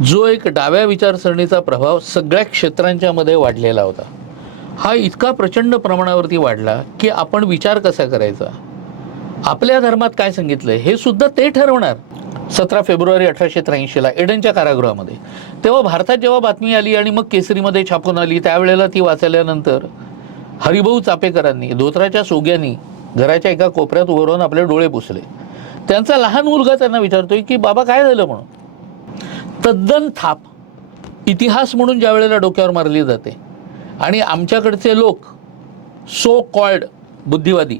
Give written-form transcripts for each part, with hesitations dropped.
जो एक डाव्या विचारसरणीचा प्रभाव सगळ्या क्षेत्रांच्या मध्ये वाढलेला होता, हा इतका प्रचंड प्रमाणावरती वाढला की आपण विचार कसा करायचा, आपल्या धर्मात काय सांगितलंय हे सुद्धा ते ठरवणार. 17 फेब्रुवारी 1883ला एडनच्या कारागृहामध्ये, तेव्हा भारतात जेव्हा बातमी आली आणि मग केसरीमध्ये छापून आली, त्यावेळेला ती वाचल्यानंतर हरिभाऊ चापेकरांनी धोत्राच्या सोग्यानी घराच्या एका कोपऱ्यात उभं राहून आपले डोळे पुसले. त्यांचा लहान मुलगा त्यांना विचारतोय की बाबा काय झालं म्हणून. तद्दन थाप इतिहास म्हणून ज्या वेळेला डोक्यावर मारली जाते आणि आमच्याकडचे लोक सो कॉल्ड बुद्धिवादी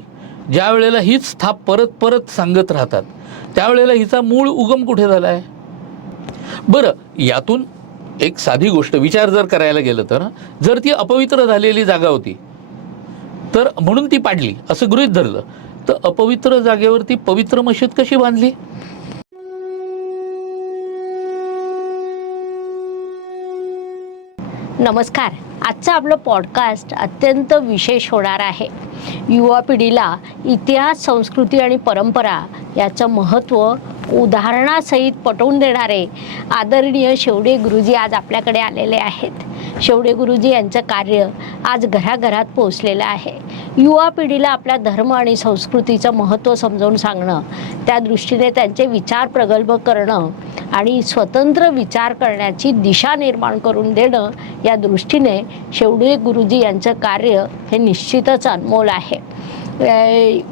ज्या वेळेला हीच थाप परत परत सांगत राहतात, त्यावेळेला हिचा मूळ उगम कुठे झाला आहे. बरं, यातून एक साधी गोष्ट विचार जर करायला गेलं तर, जर ती अपवित्र झालेली जागा होती तर म्हणून ती पाडली असं गृहीत धरलं, तर अपवित्र जागेवरती पवित्र मशीद कशी बांधली. नमस्कार. आजचं आपलं पॉडकास्ट अत्यंत विशेष होणार आहे. युवा पिढीला इतिहास, संस्कृती आणि परंपरा याचं महत्त्व उदाहरणासहित पटवून देणारे आदरणीय शेवडे गुरुजी आज आपल्याकडे आलेले आहेत. शेवडे गुरुजी यांचं कार्य आज घराघरात पोहोचलेलं आहे. युवा पिढीला आपल्या धर्म आणि संस्कृतीचं महत्त्व समजावून सांगणं, त्या दृष्टीने त्यांचे विचार प्रगल्भ करणं आणि स्वतंत्र विचार करण्याची दिशा निर्माण करून देणं, या दृष्टीने शेवडे गुरुजी यांचं कार्य हे निश्चितच अनमोल आहे.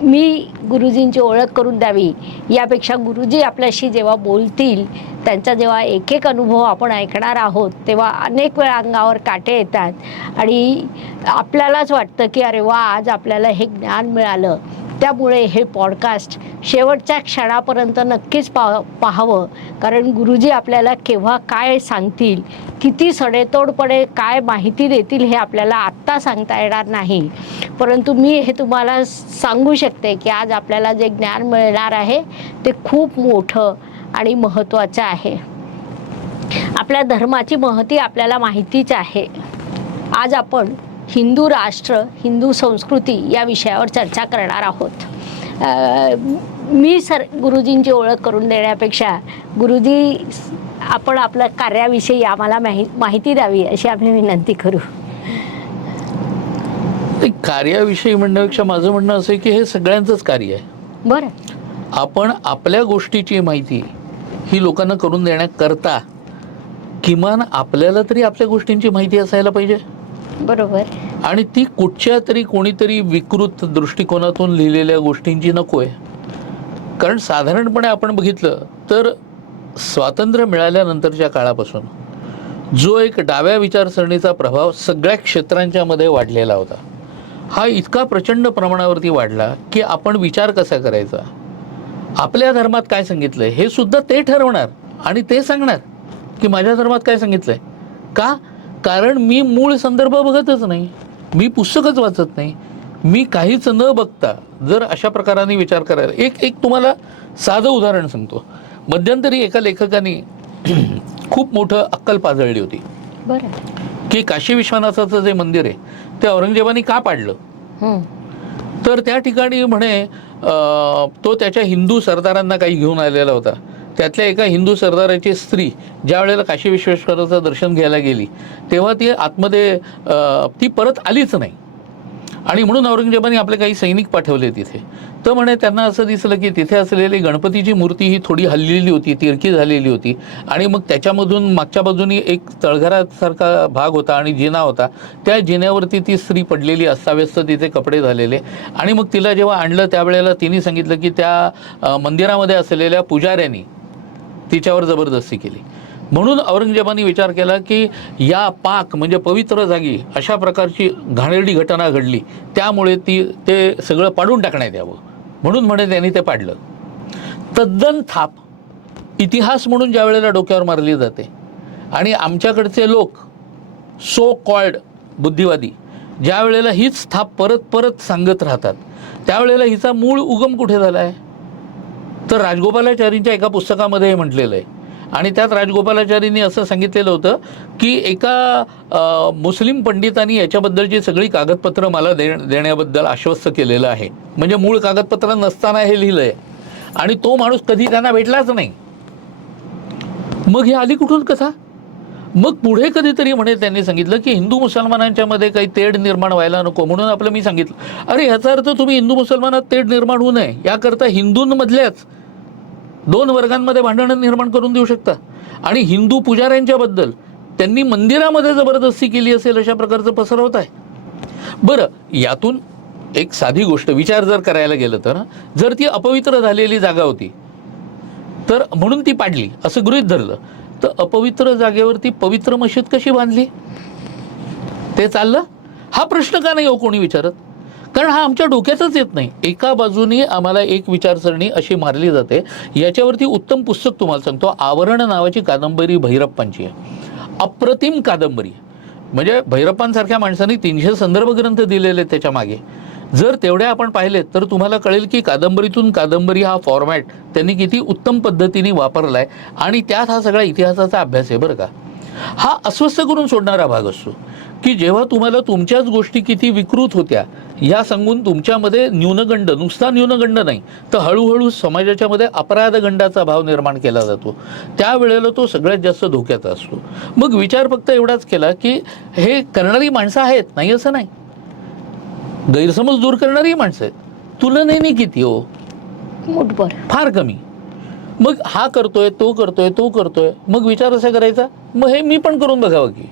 मी गुरुजींची ओळख करून द्यावी यापेक्षा गुरुजी आपल्याशी जेव्हा बोलतील, त्यांचा जेव्हा एक एक अनुभव आपण ऐकणार आहोत, तेव्हा अनेक वेळा अंगावर काटे येतात आणि आपल्यालाच वाटतं की अरे वा, आज आपल्याला हे ज्ञान मिळालं. त्यामुळे हे पॉडकास्ट शेवटच्या क्षणापर्यंत नक्कीच पाहावं, कारण गुरुजी आपल्याला केव्हा काय सांगतील, किती सडेतोडपणे काय माहिती देतील हे आपल्याला आत्ता सांगता येणार नाही. परंतु मी हे तुम्हाला सांगू शकते की आज आपल्याला जे ज्ञान मिळणार आहे ते खूप मोठं आणि महत्त्वाचं आहे. आपल्या धर्माची महती आपल्याला माहितीच आहे. आज आपण हिंदू राष्ट्र, हिंदू संस्कृती या विषयावर चर्चा करणार आहोत. मी गुरुजींची ओळख करून देण्यापेक्षा गुरुजी आपण आपल्या कार्याविषयी आम्हाला माहिती द्यावी अशी आम्ही विनंती करू. कार्याविषयी म्हणण्यापेक्षा माझं म्हणणं असं आहे की हे सगळ्यांचंच कार्य आहे. बरं, आपण आपल्या गोष्टीची माहिती ही लोकांना करून देण्याकरता किमान आपल्याला तरी आपल्या गोष्टींची माहिती असायला पाहिजे. बरोबर. आणि ती कुठच्या तरी कोणीतरी विकृत दृष्टिकोनातून लिहिलेल्या गोष्टींची नको आहे. कारण साधारणपणे आपण बघितलं तर स्वातंत्र्य मिळाल्यानंतरच्या काळापासून जो एक डाव्या विचारसरणीचा प्रभाव सगळ्या क्षेत्रांच्या मध्ये वाढलेला होता, हा इतका प्रचंड प्रमाणावरती वाढला की आपण विचार कसा करायचा, आपल्या धर्मात काय सांगितलंय हे सुद्धा ते ठरवणार आणि ते सांगणार की माझ्या धर्मात काय सांगितलंय. का? कारण मी मूळ संदर्भ बघतच नाही, मी पुस्तकच वाचत नाही, मी काहीच न बघता जर अशा प्रकाराने विचार करायला. एक तुम्हाला साधं उदाहरण सांगतो. मध्यंतरी एका लेखकाने खूप मोठं अक्कल पाजळली होती. बरं. की काशी विश्वनाथाचं जे मंदिर आहे ते औरंगजेबाने का पाडलं. तर त्या ठिकाणी म्हणे तो त्याच्या हिंदू सरदारांना काही घेऊन आलेला होता. त्यातल्या एका हिंदू सरदाराची स्त्री ज्या वेळेला काशी विश्वेश्वराचं दर्शन घ्यायला गेली तेव्हा ती आतमध्ये ती परत आलीच नाही. आणि म्हणून औरंगजेबाने आपले काही सैनिक पाठवले तिथे. तर म्हणे त्यांना असं दिसलं की तिथे असलेली गणपतीची मूर्ती ही थोडी हललेली होती, तिरकी झालेली होती. आणि मग त्याच्यामधून मागच्या बाजूनी एक तळघरासारखा भाग होता आणि जिना होता. त्या जिन्यावरती ती स्त्री पडलेली, अस्ताव्यस्त तिचे कपडे झालेले. आणि मग तिला जेव्हा आणलं त्यावेळेला तिने सांगितलं की त्या मंदिरामध्ये असलेल्या पुजाऱ्यांनी तिच्यावर जबरदस्ती केली. म्हणून औरंगजेबाने विचार केला की या पाक म्हणजे पवित्र जागी अशा प्रकारची घाणेरडी घटना घडली, त्यामुळे ते सगळं पाडून टाकण्यात यावं. म्हणून म्हणे त्यांनी ते पाडलं. तद्दन थाप इतिहास म्हणून ज्या वेळेला डोक्यावर मारली जाते आणि आमच्याकडचे लोक सो कॉल्ड बुद्धिवादी ज्या वेळेला हीच थाप परत परत सांगत राहतात, त्यावेळेला हिचा मूळ उगम कुठे झाला आहे. तर राजगोपालाचारींच्या एका पुस्तकामध्ये हे म्हटलेलं आहे. आणि त्यात राजगोपालाचारींनी असं सांगितलेलं होतं की एका मुस्लिम पंडितांनी याच्याबद्दलची सगळी कागदपत्रं मला देण्याबद्दल आश्वस्त केलेलं आहे. म्हणजे मूळ कागदपत्र नसताना हे लिहिलं आहे आणि तो माणूस कधी त्यांना भेटलाच नाही. मग ही आली कुठून कथा? मग पुढे कधीतरी म्हणे त्यांनी सांगितलं की हिंदू मुसलमानांच्या मध्ये काही तेढ निर्माण व्हायला नको म्हणून आपलं मी सांगितलं, अरे ह्याचा अर्थ तुम्ही हिंदू मुसलमानात तेढ निर्माण होऊ नये याकरता हिंदूंमधल्याच 2 वर्गांमध्ये भांडणं निर्माण करून देऊ शकता. आणि हिंदू पुजाऱ्यांच्या बद्दल त्यांनी मंदिरामध्ये जबरदस्ती केली असेल अशा प्रकारचं पसरवत आहे. बरं, यातून एक साधी गोष्ट विचार जर करायला गेलं तर, जर ती अपवित्र झालेली जागा होती तर म्हणून ती पाडली असं गृहीत धरलं, तर अपवित्र जागेवरती पवित्र मशीद कशी बांधली ते चाललं? हा प्रश्न का नाही हो कोणी विचारत? कारण हा आमच्या डोक्यातच येत नाही. एका बाजूनी आम्हाला एक विचारसरणी अशी मारली जाते. याच्यावरती उत्तम पुस्तक तुम्हाला सांगतो, आवरण नावाची कादंबरी भैरप्पांची आहे. अप्रतिम कादंबरी. म्हणजे भैरप्पांसारख्या माणसांनी 300 संदर्भ ग्रंथ दिलेले त्याच्या मागे. जर तेवढ्या आपण पाहिलेत तर तुम्हाला कळेल की कादंबरीतून कादंबरी हा फॉर्मॅट त्यांनी किती उत्तम पद्धतीने वापरलाय आणि त्यात हा सगळा इतिहासाचा अभ्यास आहे बरं का. हा अस्वस्थ करून सोडणारा भाग असतो की जेव्हा तुम्हाला तुमच्याच गोष्टी किती विकृत होत्या या सांगून तुमच्यामध्ये न्यूनगंड, नुसता न्यूनगंड नाही तर हळूहळू समाजाच्या मध्ये अपराधगंडाचा भाव निर्माण केला जातो, त्यावेळेला तो सगळ्यात जास्त धोक्याचा असतो. मग विचार फक्त एवढाच केला की हे करणारी माणसं आहेत, नाही असं नाही, गैरसमज दूर करणारी माणसं आहेत, तुलनेने किती हो, मुठभर, फार कमी. मग हा करतोय, तो करतोय, तो करतोय, मग विचार असा करायचा मग हे मी पण करून बघावं की.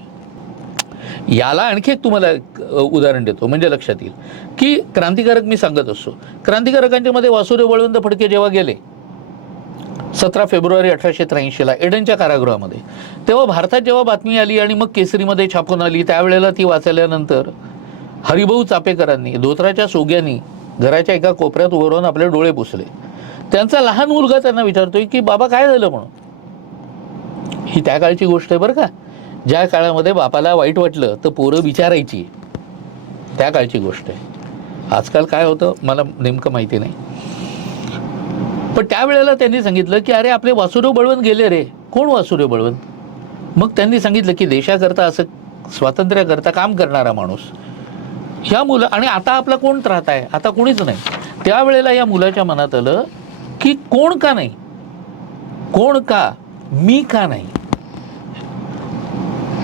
याला आणखी एक तुम्हाला उदाहरण देतो म्हणजे लक्षात येईल की क्रांतिकारक मी सांगत असतो, क्रांतिकारकांच्या मध्ये वासुदेव बळवंत फडके जेव्हा गेले 17 फेब्रुवारी 1883 एडनच्या कारागृहामध्ये, तेव्हा भारतात जेव्हा बातमी आली आणि मग केसरीमध्ये छापून आली, त्यावेळेला ती वाचल्यानंतर हरिभाऊ चापेकरांनी धोत्राच्या सोग्यांनी घराच्या एका कोपऱ्यात उभं राहून आपले डोळे पुसले. त्यांचा लहान मुलगा त्यांना विचारतोय की बाबा काय झालं म्हणून. ही त्या काळची गोष्ट आहे बरं का, ज्या काळामध्ये बापाला वाईट वाटलं तर पोरं विचारायची, त्या काळची गोष्ट आहे. आजकाल काय होतं मला नेमकं माहिती नाही, पण त्यावेळेला त्यांनी सांगितलं की अरे आपले वासुदेव बळवंत गेले रे. कोण वासुदेव बळवंत? मग त्यांनी सांगितलं की देशाकरता असं स्वातंत्र्याकरता काम करणारा माणूस. ह्या मुलं, आणि आता आपला कोण राहत आहे? आता कोणीच नाही. त्यावेळेला या मुलाच्या मनात आलं की कोण का नाही, कोण का, मी का नाही.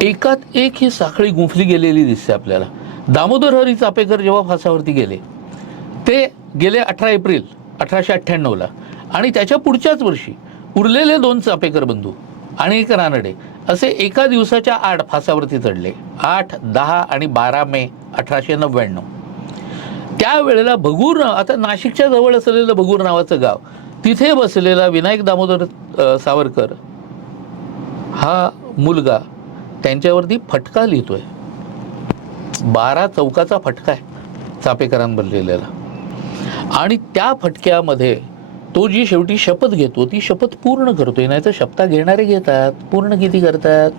एकात एक ही साखळी गुंफली गेलेली दिसते आपल्याला. दामोदर हरी चापेकर जेव्हा फासावरती गेले, ते गेले 18 एप्रिल 1898 आणि त्याच्या पुढच्याच वर्षी उरलेले 2 चापेकर बंधू आणि 1 रानडे असे एका दिवसाच्या आड फासावरती चढले. 8, 10 आणि 12 मे 1899. त्यावेळेला भगूर, आता नाशिकच्या जवळ असलेलं भगूर नावाचं गाव, तिथे बसलेला विनायक दामोदर सावरकर हा मुलगा त्यांच्यावरती फटका लिहितोय. 12 चौकाचा फटका आहे चापेकरांबरलेला. आणि त्या फटक्यामध्ये तो जी शेवटी शपथ घेतो ती शपथ पूर्ण करतोय. नाही तर शपथा घेणारे घेतात, पूर्ण किती करतात.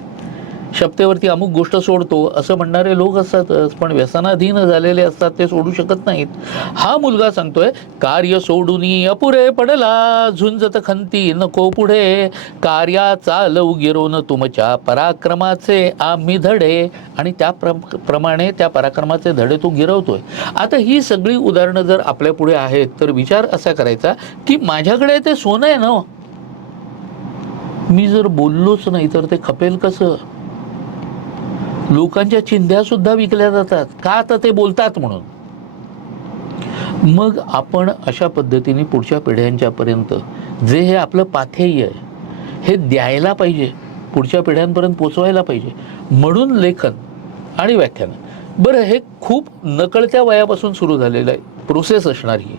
शपथेवरती अमुक गोष्ट सोडतो असं म्हणणारे लोक असतातच, पण व्यसनाधीन झालेले असतात, ते सोडू शकत नाहीत. हा मुलगा सांगतोय कार्य सोडूनी अपुरे पडला, झुंजत खंती नको पुढे, कार्या चालव गिरोन तुमच्या पराक्रमाचे आम्ही धडे. आणि त्याप्रमाणे त्या पराक्रमाचे धडे तो गिरवतोय. आता ही सगळी उदाहरणं जर आपल्या पुढे आहेत तर विचार असा करायचा की माझ्याकडे ते सोनं आहे ना, मी जर बोललोच नाही तर ते खपेल कसं. लोकांच्या चिंध्या सुद्धा विकल्या जातात का, तर ते बोलतात म्हणून. मग आपण अशा पद्धतीने पुढच्या पिढ्यांच्या पर्यंत जे हे आपलं पाथेय आहे हे द्यायला पाहिजे, पुढच्या पिढ्यांपर्यंत पोचवायला पाहिजे. म्हणून लेखन आणि व्याख्यान. बरं, हे खूप नकळत्या वयापासून सुरू झालेलं आहे, प्रोसेस असणार ही.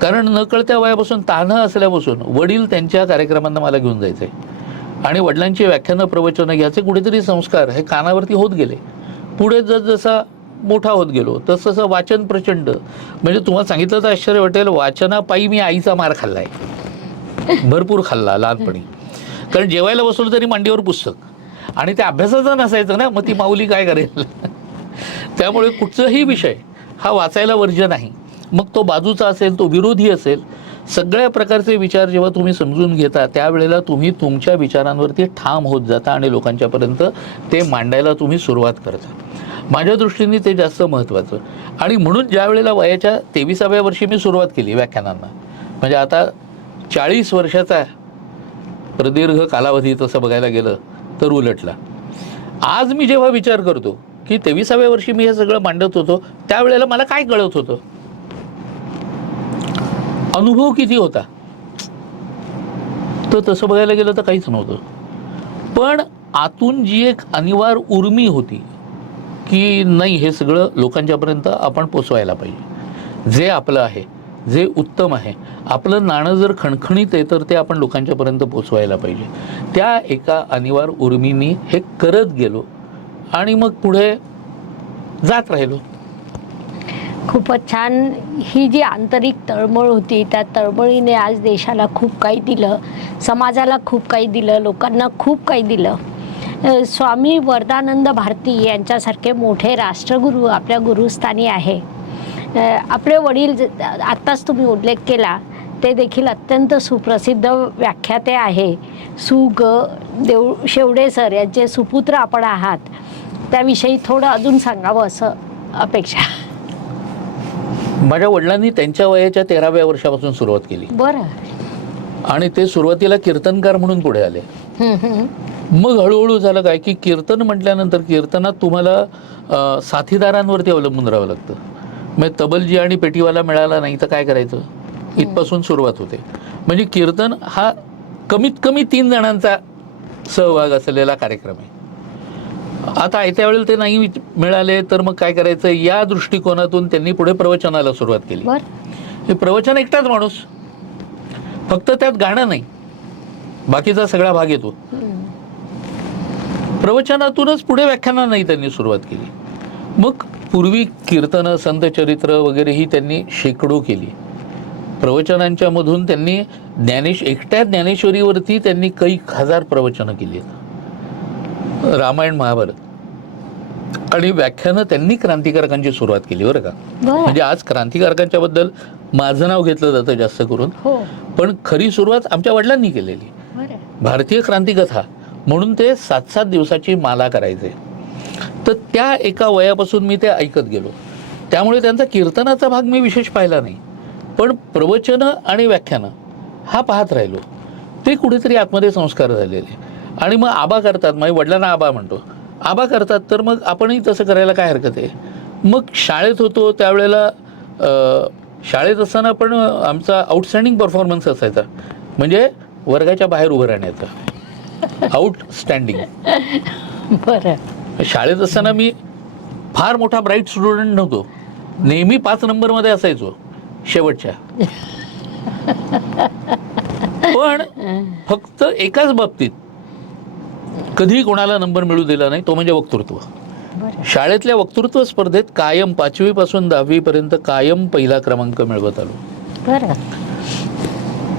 कारण नकळत्या वयापासून तान्हं असल्यापासून वडील त्यांच्या कार्यक्रमांना मला घेऊन जायचे आणि वडिलांची व्याख्यानं, प्रवचनं याचे कुठेतरी संस्कार हे कानावरती होत गेले. पुढे जसा मोठा होत गेलो तसं वाचन प्रचंड. म्हणजे तुम्हाला सांगितलं तर आश्चर्य वाटेल, वाचनापायी मी आईचा मार खाल्लाय, भरपूर खाल्ला लहानपणी. कारण जेवायला बसलो तरी मांडीवर पुस्तक आणि ते अभ्यासाचं नसायचं ना, मग ती माऊली काय करेल. त्यामुळे कुठचाही विषय हा वाचायला वर्ज्य नाही. मग तो बाजूचा असेल, तो विरोधी असेल, सगळ्या प्रकारचे विचार जेव्हा तुम्ही समजून घेता त्यावेळेला तुम्ही तुमच्या विचारांवरती ठाम होत जाता आणि लोकांच्यापर्यंत ते मांडायला तुम्ही सुरुवात करता. माझ्या दृष्टीने ते जास्त महत्त्वाचं. आणि म्हणून ज्या वेळेला वयाच्या 23व्या वर्षी मी सुरुवात केली व्याख्यानांना, म्हणजे आता 40 वर्षाचा प्रदीर्घ कालावधी तसं बघायला गेलं तर उलटला. आज मी जेव्हा विचार करतो की 23व्या वर्षी मी हे सगळं मांडत होतो त्यावेळेला मला काय कळत होतं, अनुभव किती होता, तर तसं बघायला गेलं तर काहीच नव्हतं. पण आतून जी एक अनिवार उर्मी होती की नाही हे सगळं लोकांच्यापर्यंत आपण पोचवायला पाहिजे, जे आपलं आहे, जे उत्तम आहे, आपलं नाणं जर खणखणीत आहे तर ते आपण लोकांच्यापर्यंत पोचवायला पाहिजे. त्या एका अनिवार उर्मीनी हे करत गेलो आणि मग पुढे जात राहिलो. खूपच छान. ही जी आंतरिक तळमळ होती त्या तळमळीने आज देशाला खूप काही दिलं, समाजाला खूप काही दिलं, लोकांना खूप काही दिलं. स्वामी वरदानंद भारती यांच्यासारखे मोठे राष्ट्रगुरू आपल्या गुरुस्थानी आहे. आपले वडील आत्ताच तुम्ही उल्लेख केला ते देखील अत्यंत सुप्रसिद्ध व्याख्याते आहे. शेवडे सर यांचे सुपुत्र आपण आहात, त्याविषयी थोडं अजून सांगावं असं अपेक्षा. माझ्या वडिलांनी त्यांच्या वयाच्या 13व्या वर्षापासून सुरुवात केली. बरं. आणि ते सुरुवातीला कीर्तनकार म्हणून पुढे आले. मग हळूहळू झालं काय की कीर्तन म्हटल्यानंतर कीर्तनात तुम्हाला साथीदारांवरती अवलंबून राहावं लागतं. मग तबलजी आणि पेटीवाला मिळाला नाही तर काय करायचं, इथपासून सुरुवात होते. म्हणजे कीर्तन हा कमीत कमी 3 जणांचा सहभाग असलेला कार्यक्रम आहे. आता येत्या वेळेला ते नाही मिळाले तर मग काय करायचं, या दृष्टिकोनातून त्यांनी पुढे प्रवचनाला सुरुवात केली. हे प्रवचन एकटाच माणूस, फक्त त्यात गाणं नाही, बाकीचा सगळा भाग येतो. प्रवचनातूनच पुढे व्याख्यानं नाही त्यांनी सुरुवात केली. मग पूर्वी कीर्तनं, संतचरित्र वगैरे ही त्यांनी शेकडो केली. प्रवचनांच्या मधून त्यांनी एकट्या ज्ञानेश्वरीवरती त्यांनी काही हजार प्रवचनं केली, रामायण महाभारत. आणि व्याख्यानं त्यांनी क्रांतिकारकांची सुरुवात केली बरं का. म्हणजे आज क्रांतिकारकांच्या बद्दल माझं नाव घेतलं जातं जास्त करून, पण खरी सुरुवात आमच्या वडिलांनी केलेली. भारतीय क्रांतिकथा म्हणून ते 7-7 दिवसाची माला करायचे. तर त्या एका वयापासून मी ते ऐकत गेलो. त्यामुळे त्यांचा कीर्तनाचा भाग मी विशेष पाहिला नाही, पण प्रवचनं आणि व्याख्यानं हा पाहत राहिलो. ते कुठेतरी आतमध्ये संस्कार झालेले. आणि मग आबा करतात, माझ्या वडिलांना आबा म्हणतो, आबा करतात तर मग आपणही तसं करायला काय हरकत आहे. मग शाळेत होतो त्यावेळेला शाळेत असताना पण आमचा आउटस्टँडिंग परफॉर्मन्स असायचा, म्हणजे वर्गाच्या बाहेर उभं राहण्याचा आउटस्टँडिंग. बरं. शाळेत असताना मी फार मोठा ब्राईट स्टुडंट नव्हतो, नेहमी 5 नंबरमध्ये असायचो शेवटच्या. पण फक्त एकाच बाबतीत कधी कोणाला नंबर मिळू दिला नाही, तो म्हणजे वक्तृत्व. शाळेतल्या वक्तृत्व स्पर्धेत कायम 5वी पासून 10वी पर्यंत कायम पहिला क्रमांक मिळवत आलो.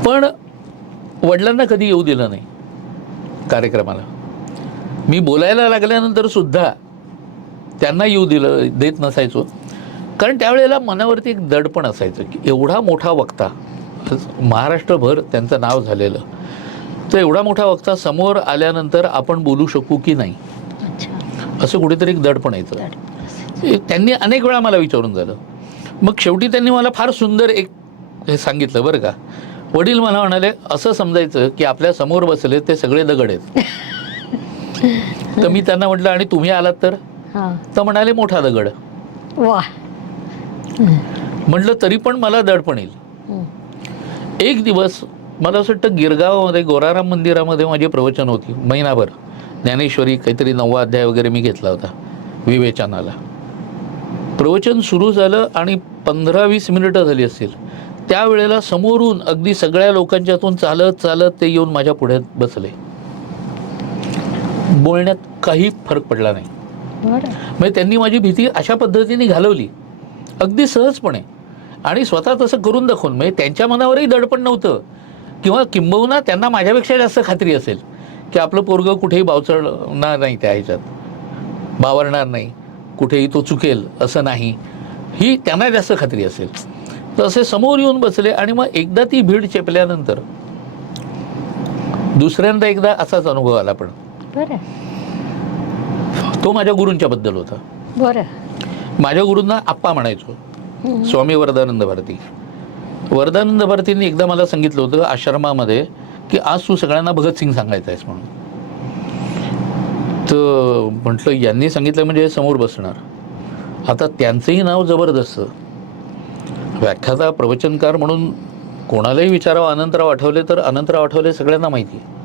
पण वडिलांना कधी येऊ दिलं नाही कार्यक्रमाला. मी बोलायला लागल्यानंतर सुद्धा त्यांना येऊ देत नसायचो, कारण त्यावेळेला मनावरती एक दडपण असायचं की एवढा मोठा वक्ता, महाराष्ट्रभर त्यांचं नाव झालेलं, तर एवढा मोठा वक्ता समोर आल्यानंतर आपण बोलू शकू की नाही, असं कुठेतरी एक दडपण यायचं. त्यांनी अनेक वेळा मला विचारून झालं. मग शेवटी त्यांनी मला फार सुंदर एक हे सांगितलं बरं का. वडील मला म्हणाले, असं समजायचं की आपल्या समोर बसले ते सगळे दगड आहेत. तर मी त्यांना म्हटलं, आणि तुम्ही आलात तर म्हणाले मोठा दगड. म्हटलं तरी पण मला दडपण येईल. एक दिवस मला असं वाटतं गिरगावामध्ये गोराराम मंदिरामध्ये माझी प्रवचन होती महिनाभर. ज्ञानेश्वरी काहीतरी 9वा अध्याय वगैरे मी घेतला होता विवेचनाला. प्रवचन सुरू झालं आणि 15-20 मिनिटं झाली असतील, त्यावेळेला समोरून अगदी सगळ्या लोकांच्यातून चालत चालत ते येऊन माझ्या पुढे बसले. बोलण्यात काही फरक पडला नाही. म्हणजे त्यांनी माझी भीती अशा पद्धतीने घालवली अगदी सहजपणे, आणि स्वतः तसं करून दाखवून. म्हणजे त्यांच्या मनावरही दडपण नव्हतं, किंवा किंबहुना त्यांना माझ्यापेक्षा जास्त खात्री असेल की आपलं पोरगं कुठेही बावचळणार नाही, त्या ह्याच्यात बावरणार नाही, कुठेही तो चुकेल असं नाही, ही त्यांना जास्त खात्री असेल. तर असे समोर येऊन बसले. आणि मग एकदा ती भीड चेपल्यानंतर दुसऱ्यांदा एकदा असाच अनुभव आला. पण तो माझ्या गुरूंच्या बद्दल होता. माझ्या गुरूंना आप्पा म्हणायचो, स्वामी वरदानंद भारती. वरदानंद भारतींनी एकदा मला सांगितलं होतं आश्रमामध्ये की आज तू सगळ्यांना भगतसिंग सांगायचा आहेस म्हणून. तर म्हटलं यांनी सांगितलं म्हणजे हे समोर बसणार. आता त्यांचंही नाव जबरदस्त, व्याख्याता प्रवचनकार म्हणून कोणालाही विचारावं अनंतराव आठवले तर अनंतराव आठवले सगळ्यांना माहिती आहे.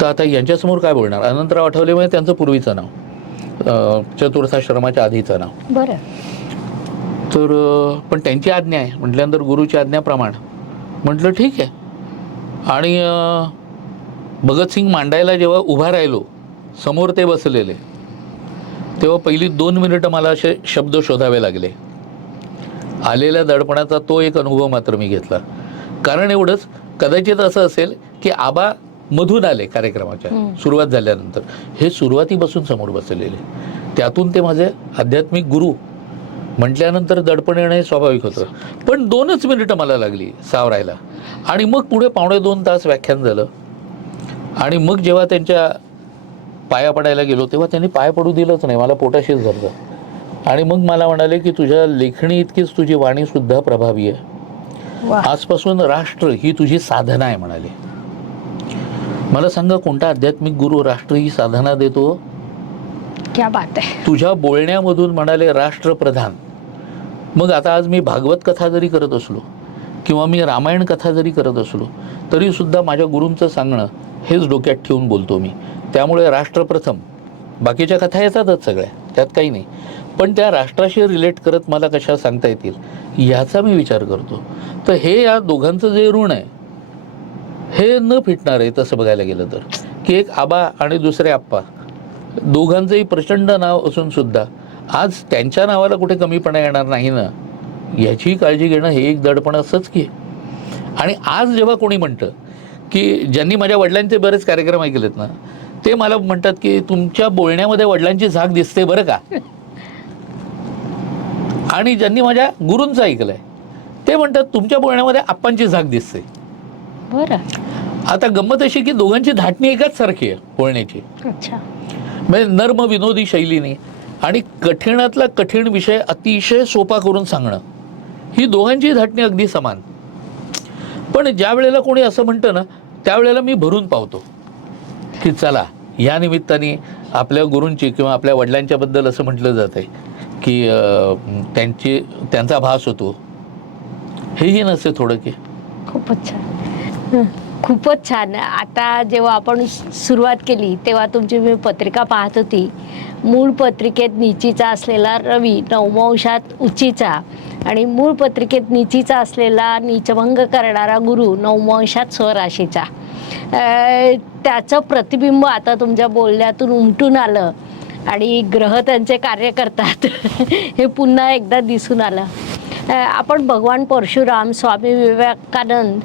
तर आता यांच्यासमोर काय बोलणार. अनंतराव आठवले म्हणजे त्यांचं पूर्वीचं नाव, चतुर्थाश्रमाच्या आधीचं नाव. बरं. तर पण त्यांची आज्ञा आहे म्हटल्यानंतर गुरुची आज्ञाप्रमाणे म्हटलं ठीक आहे. आणि भगतसिंग मांडायला जेव्हा उभा राहिलो समोर ते बसलेले, तेव्हा पहिली 2 मिनिटं मला असे शब्द शोधावे लागले. आलेल्या दडपणाचा तो एक अनुभव मात्र मी घेतला. कारण एवढंच, कदाचित असं असेल की आबा मधून आले कार्यक्रमाच्या सुरुवात झाल्यानंतर, हे सुरुवातीपासून समोर बसलेले, त्यातून ते माझे आध्यात्मिक गुरु म्हटल्यानंतर दडपण येणं हे स्वाभाविक होतं. पण 2च मिनिटं मला लागली सावरायला. आणि मग पुढे 2.5 तास व्याख्यान झालं. आणि मग जेव्हा त्यांच्या पाया पडायला गेलो तेव्हा त्यांनी पाय पडू दिलंच नाही, मला पोटाशीच धरलं. आणि मग मला म्हणाले की तुझ्या लेखणी इतकीच तुझी वाणी सुद्धा प्रभावी आहे, आजपासून राष्ट्र ही तुझी साधना आहे म्हणाले. मला सांगा कोणता आध्यात्मिक गुरु राष्ट्र ही साधना देतो. क्या बात आहे. तुझ्या बोलण्यामधून म्हणाले राष्ट्रप्रधान. मग आता आज मी भागवत कथा जरी करत असलो किंवा मी रामायण कथा जरी करत असलो तरी सुद्धा माझ्या गुरूंचं सांगणं हेच डोक्यात ठेवून बोलतो मी. त्यामुळे राष्ट्रप्रथम, बाकीच्या कथा येतातच सगळ्या, त्यात काही नाही, पण त्या राष्ट्राशी रिलेट करत मला कशा सांगता येतील ह्याचा मी विचार करतो. तर हे या दोघांचं जे ऋण आहे हे न फिटणार आहे तसं बघायला गेलं तर, की एक आबा आणि दुसरे आप्पा, दोघांचंही प्रचंड नाव असून सुद्धा आज त्यांच्या नावाला कुठे कमीपणा येणार नाही ना, याची काळजी घेणं हे एक दडपण असंच की. आणि आज जेव्हा कोणी म्हणतं की ज्यांनी माझ्या वडिलांचे बरेच कार्यक्रम ऐकलेत ना, ते मला म्हणतात की तुमच्या बोलण्यामध्ये वडिलांची झाक दिसते बरं का. आणि ज्यांनी माझ्या गुरूंचं ऐकलंय ते म्हणतात तुमच्या बोलण्यामध्ये आप्पांची झाक दिसते. बरं. आता गंमत अशी की दोघांची धाटणी एकाच सारखी आहे बोलण्याची. अच्छा. म्हणजे नर्म विनोदी शैलीने आणि कठीणातला कठीण विषय अतिशय सोपा करून सांगणं, ही दोघांची धाटणी अगदी समान. पण ज्या वेळेला कोणी असं म्हणतं ना त्यावेळेला मी भरून पावतो की चला या निमित्ताने आपल्या गुरूंची किंवा आपल्या वडिलांच्याबद्दल असं म्हटलं जात आहे की त्यांचा भास होतो, हेही नसते थोडं की. खूपच छान, खूपच छान. आता जेव्हा आपण सुरुवात केली तेव्हा तुमची मी पत्रिका पाहत होती. मूळ पत्रिकेत नीचीचा असलेला रवी नवमांशात उच्चीचा आणि मूळ पत्रिकेत नीचीचा असलेला नीचभंग करणारा गुरु नवमांशात स्वराशीचा. त्याचं प्रतिबिंब आता तुमच्या बोलण्यातून उमटून आलं आणि ग्रह त्यांचे कार्य करतात हे पुन्हा एकदा दिसून आलं. आपण भगवान परशुराम, स्वामी विवेकानंद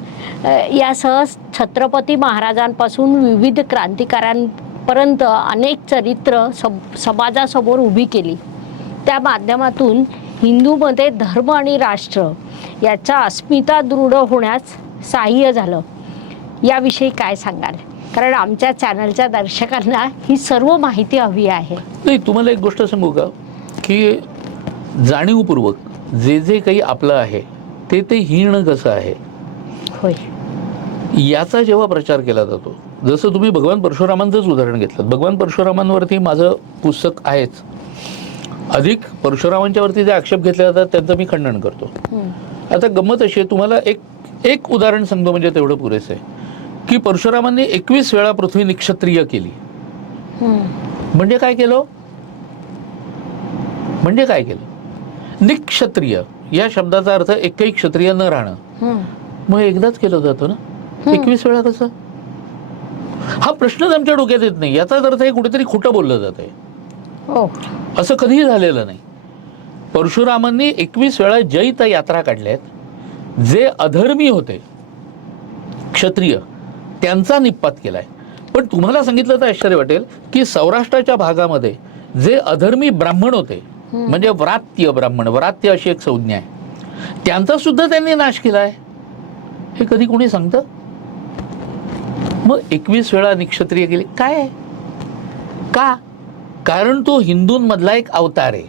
यासह छत्रपती महाराजांपासून विविध क्रांतिकारांपर्यंत अनेक चरित्र समाजासमोर उभी केली. त्या माध्यमातून हिंदूमध्ये धर्म आणि राष्ट्र याचा अस्मिता दृढ होण्यास सहाय्य झालं. याविषयी काय सांगाल? कारण आमच्या चॅनलच्या दर्शकांना ही सर्व माहिती हवी आहे. नाही, तुम्हाला एक गोष्ट सांगू का की जाणीवपूर्वक जे जे काही आपलं आहे ते हीन कसं आहे होय याचा जेव्हा प्रचार केला जातो, जसं तुम्ही भगवान परशुरामांचंच उदाहरण घेतलं, भगवान परशुरामांवरती माझं पुस्तक आहेच. अधिक परशुरामांच्यावरती जे आक्षेप घेतले जातात त्यांचं मी खंडन करतो. आता गंमत अशी आहे, तुम्हाला एक उदाहरण सांगतो म्हणजे तेवढं पुरेसं आहे की परशुरामांनी 21 वेळा पृथ्वी निक्षत्रिय केली. म्हणजे काय केलं? म्हणजे काय केलं? निक्षत्रिय या शब्दाचा अर्थ एकही क्षत्रिय न राहणं. मग एकदाच केलं जातं ना, 21 वेळा कसं? हा प्रश्नच आमच्या डोक्यात येत नाही. याचाच अर्थ हे कुठेतरी खोटं बोललं जात आहे. असं कधीही झालेलं नाही. परशुरामांनी 21 वेळा जैत यात्रा काढल्यात. जे अधर्मी होते क्षत्रिय त्यांचा निपात केलाय. पण तुम्हाला सांगितलं तर आश्चर्य वाटेल की सौराष्ट्राच्या भागामध्ये जे अधर्मी ब्राह्मण होते, म्हणजे व्रात्य ब्राह्मण, व्रात्य अशी एक संज्ञा आहे, त्यांचा सुद्धा त्यांनी नाश केलाय. हे कधी कोणी सांगतं? मग 21 वेळा निक्षत्रिय केले काय आहे? का? कारण तो हिंदूंमधला एक अवतार आहे.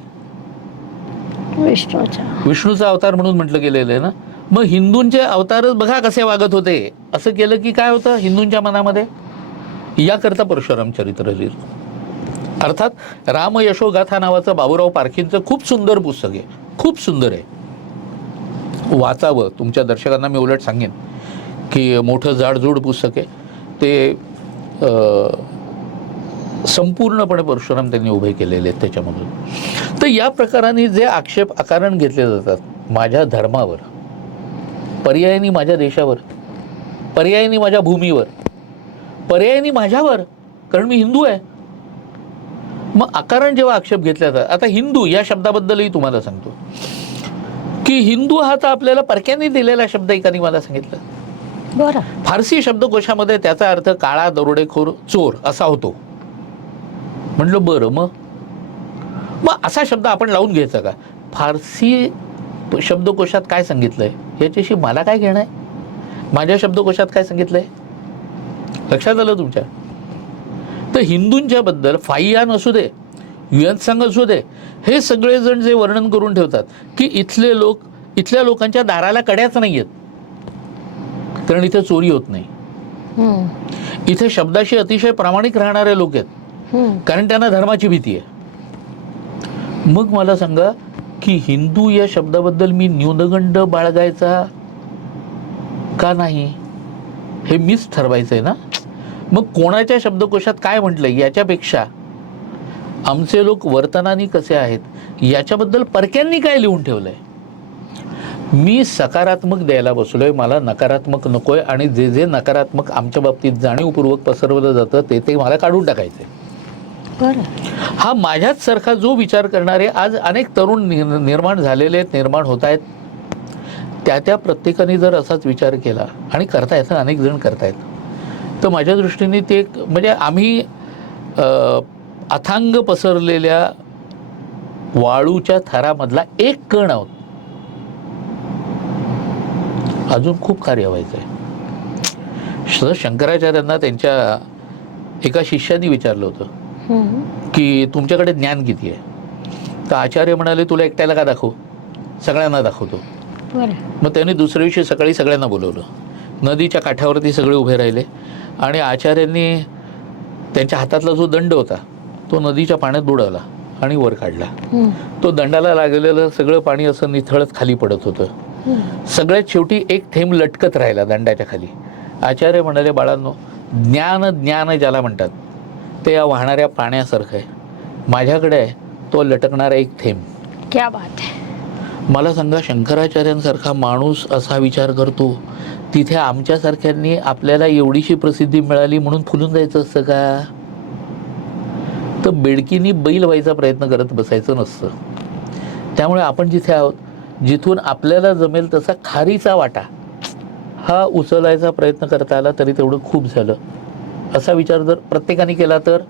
विष्णूचा अवतार म्हणून म्हटलं गेलेलं आहे ना. मग हिंदूंचे अवतारच बघा कसे वागत होते असं केलं की काय होतं हिंदूंच्या मनामध्ये, याकरता परशुराम चरित्र लिहिलं. अर्थात राम यशोगाथा नावाचं बाबूराव पारखींचं खूप सुंदर पुस्तक आहे, खूप सुंदर आहे, वाचावं. तुमच्या दर्शकांना मी उलट सांगेन की मोठं जाडजूड पुस्तक आहे ते, संपूर्णपणे परशुराम त्यांनी उभे केलेले आहेत त्याच्यामधून. तर या प्रकाराने जे आक्षेप आकारण घेतले जातात माझ्या धर्मावर, पर्यायाने माझ्या देशावर, पर्यायाने माझ्या भूमीवर, पर्यायाने माझ्यावर, कारण मी हिंदू आहे. मग आकारण जेव्हा आक्षेप घेतले जातात, आता हिंदू या शब्दाबद्दलही तुम्हाला सांगतो की हिंदू हा तर आपल्याला परक्याने दिलेला शब्द एकाने मला सांगितलं. बरं. फारसी शब्दकोशामध्ये त्याचा अर्थ काळा, दरोडेखोर, चोर असा होतो. म्हटलं बरं, मग असा शब्द आपण लावून घ्यायचा का? फारसी शब्दकोशात काय सांगितलंय याच्याशी मला काय घेणं आहे? माझ्या शब्दकोशात काय सांगितलंय लक्षात आलं तुमच्या? तर हिंदूंच्या बद्दल फाईयान असू दे, युएनसांग असू दे, हे सगळेजण जे वर्णन करून ठेवतात की इथल्या लोकांच्या दाराला कड्याच नाही आहेत, कारण इथे चोरी होत नाही, इथे शब्दाशी अतिशय प्रामाणिक राहणारे लोक आहेत, कारण त्यांना धर्माची भीती आहे. मग मला सांगा की हिंदू या शब्दाबद्दल मी न्यूनगंड बाळगायचा का नाही हे मीच ठरवायचंय ना. मग कोणाच्या शब्दकोशात काय म्हटलंय याच्यापेक्षा आमचे लोक वर्तनाने कसे आहेत याच्याबद्दल परक्यांनी काय लिहून ठेवलंय. मी सकारात्मक द्यायला बसलोय, मला नकारात्मक नकोय, आणि जे जे नकारात्मक आमच्या बाबतीत जाणीवपूर्वक पसरवलं जातं ते मला काढून टाकायचंय. हा माझ्याच सारखा जो विचार करणारे आज अनेक तरुण निर्माण झालेले आहेत, निर्माण होत आहेत, त्या प्रत्येकाने जर असाच विचार केला, आणि करतायत, अनेक जण करतायत, तर माझ्या दृष्टीने ते म्हणजे आम्ही अथांग पसरलेल्या वाळूच्या थरामधला एक कण आहोत. अजून खूप कार्य व्हायचं आहे. शंकराचार्यांना त्यांच्या एका शिष्याने विचारलं होतं की तुमच्याकडे ज्ञान किती आहे? तर आचार्य म्हणाले तुला एकट्याला का दाखवू, सगळ्यांना दाखवतो. मग त्यांनी दुसऱ्या दिवशी सकाळी सगळ्यांना बोलवलं, नदीच्या काठावरती सगळे उभे राहिले, आणि आचार्यांनी त्यांच्या हातातला जो दंड होता तो नदीच्या पाण्यात बुडवला आणि वर काढला. तो दंडाला लागलेलं सगळं पाणी असं निथळत खाली पडत होतं. सगळ्यात शेवटी एक थेंब लटकत राहिला दंडाच्या खाली. आचार्य म्हणाले बाळांनो, ज्ञान ज्याला म्हणतात ते या वाहणाऱ्या पाण्यासारखं आहे, माझ्याकडे आहे तो लटकणारा एक थेंब. क्या बात आहे. मला सांगा, शंकराचार्यांसारखा माणूस असा विचार करतो, तिथे आमच्यासारख्यांनी आपल्याला एवढीशी प्रसिद्धी मिळाली म्हणून फुलून जायचं असतं का? तर बेडकीनी बैल व्हायचा प्रयत्न करत बसायचं नसतं. त्यामुळे आपण जिथे आहोत, जिथून आपल्याला जमेल तसा खारीचा वाटा हा उचलायचा प्रयत्न करता आला तरी तेवढं खूप झालं. असा विचार जर प्रत्येकाने केला तर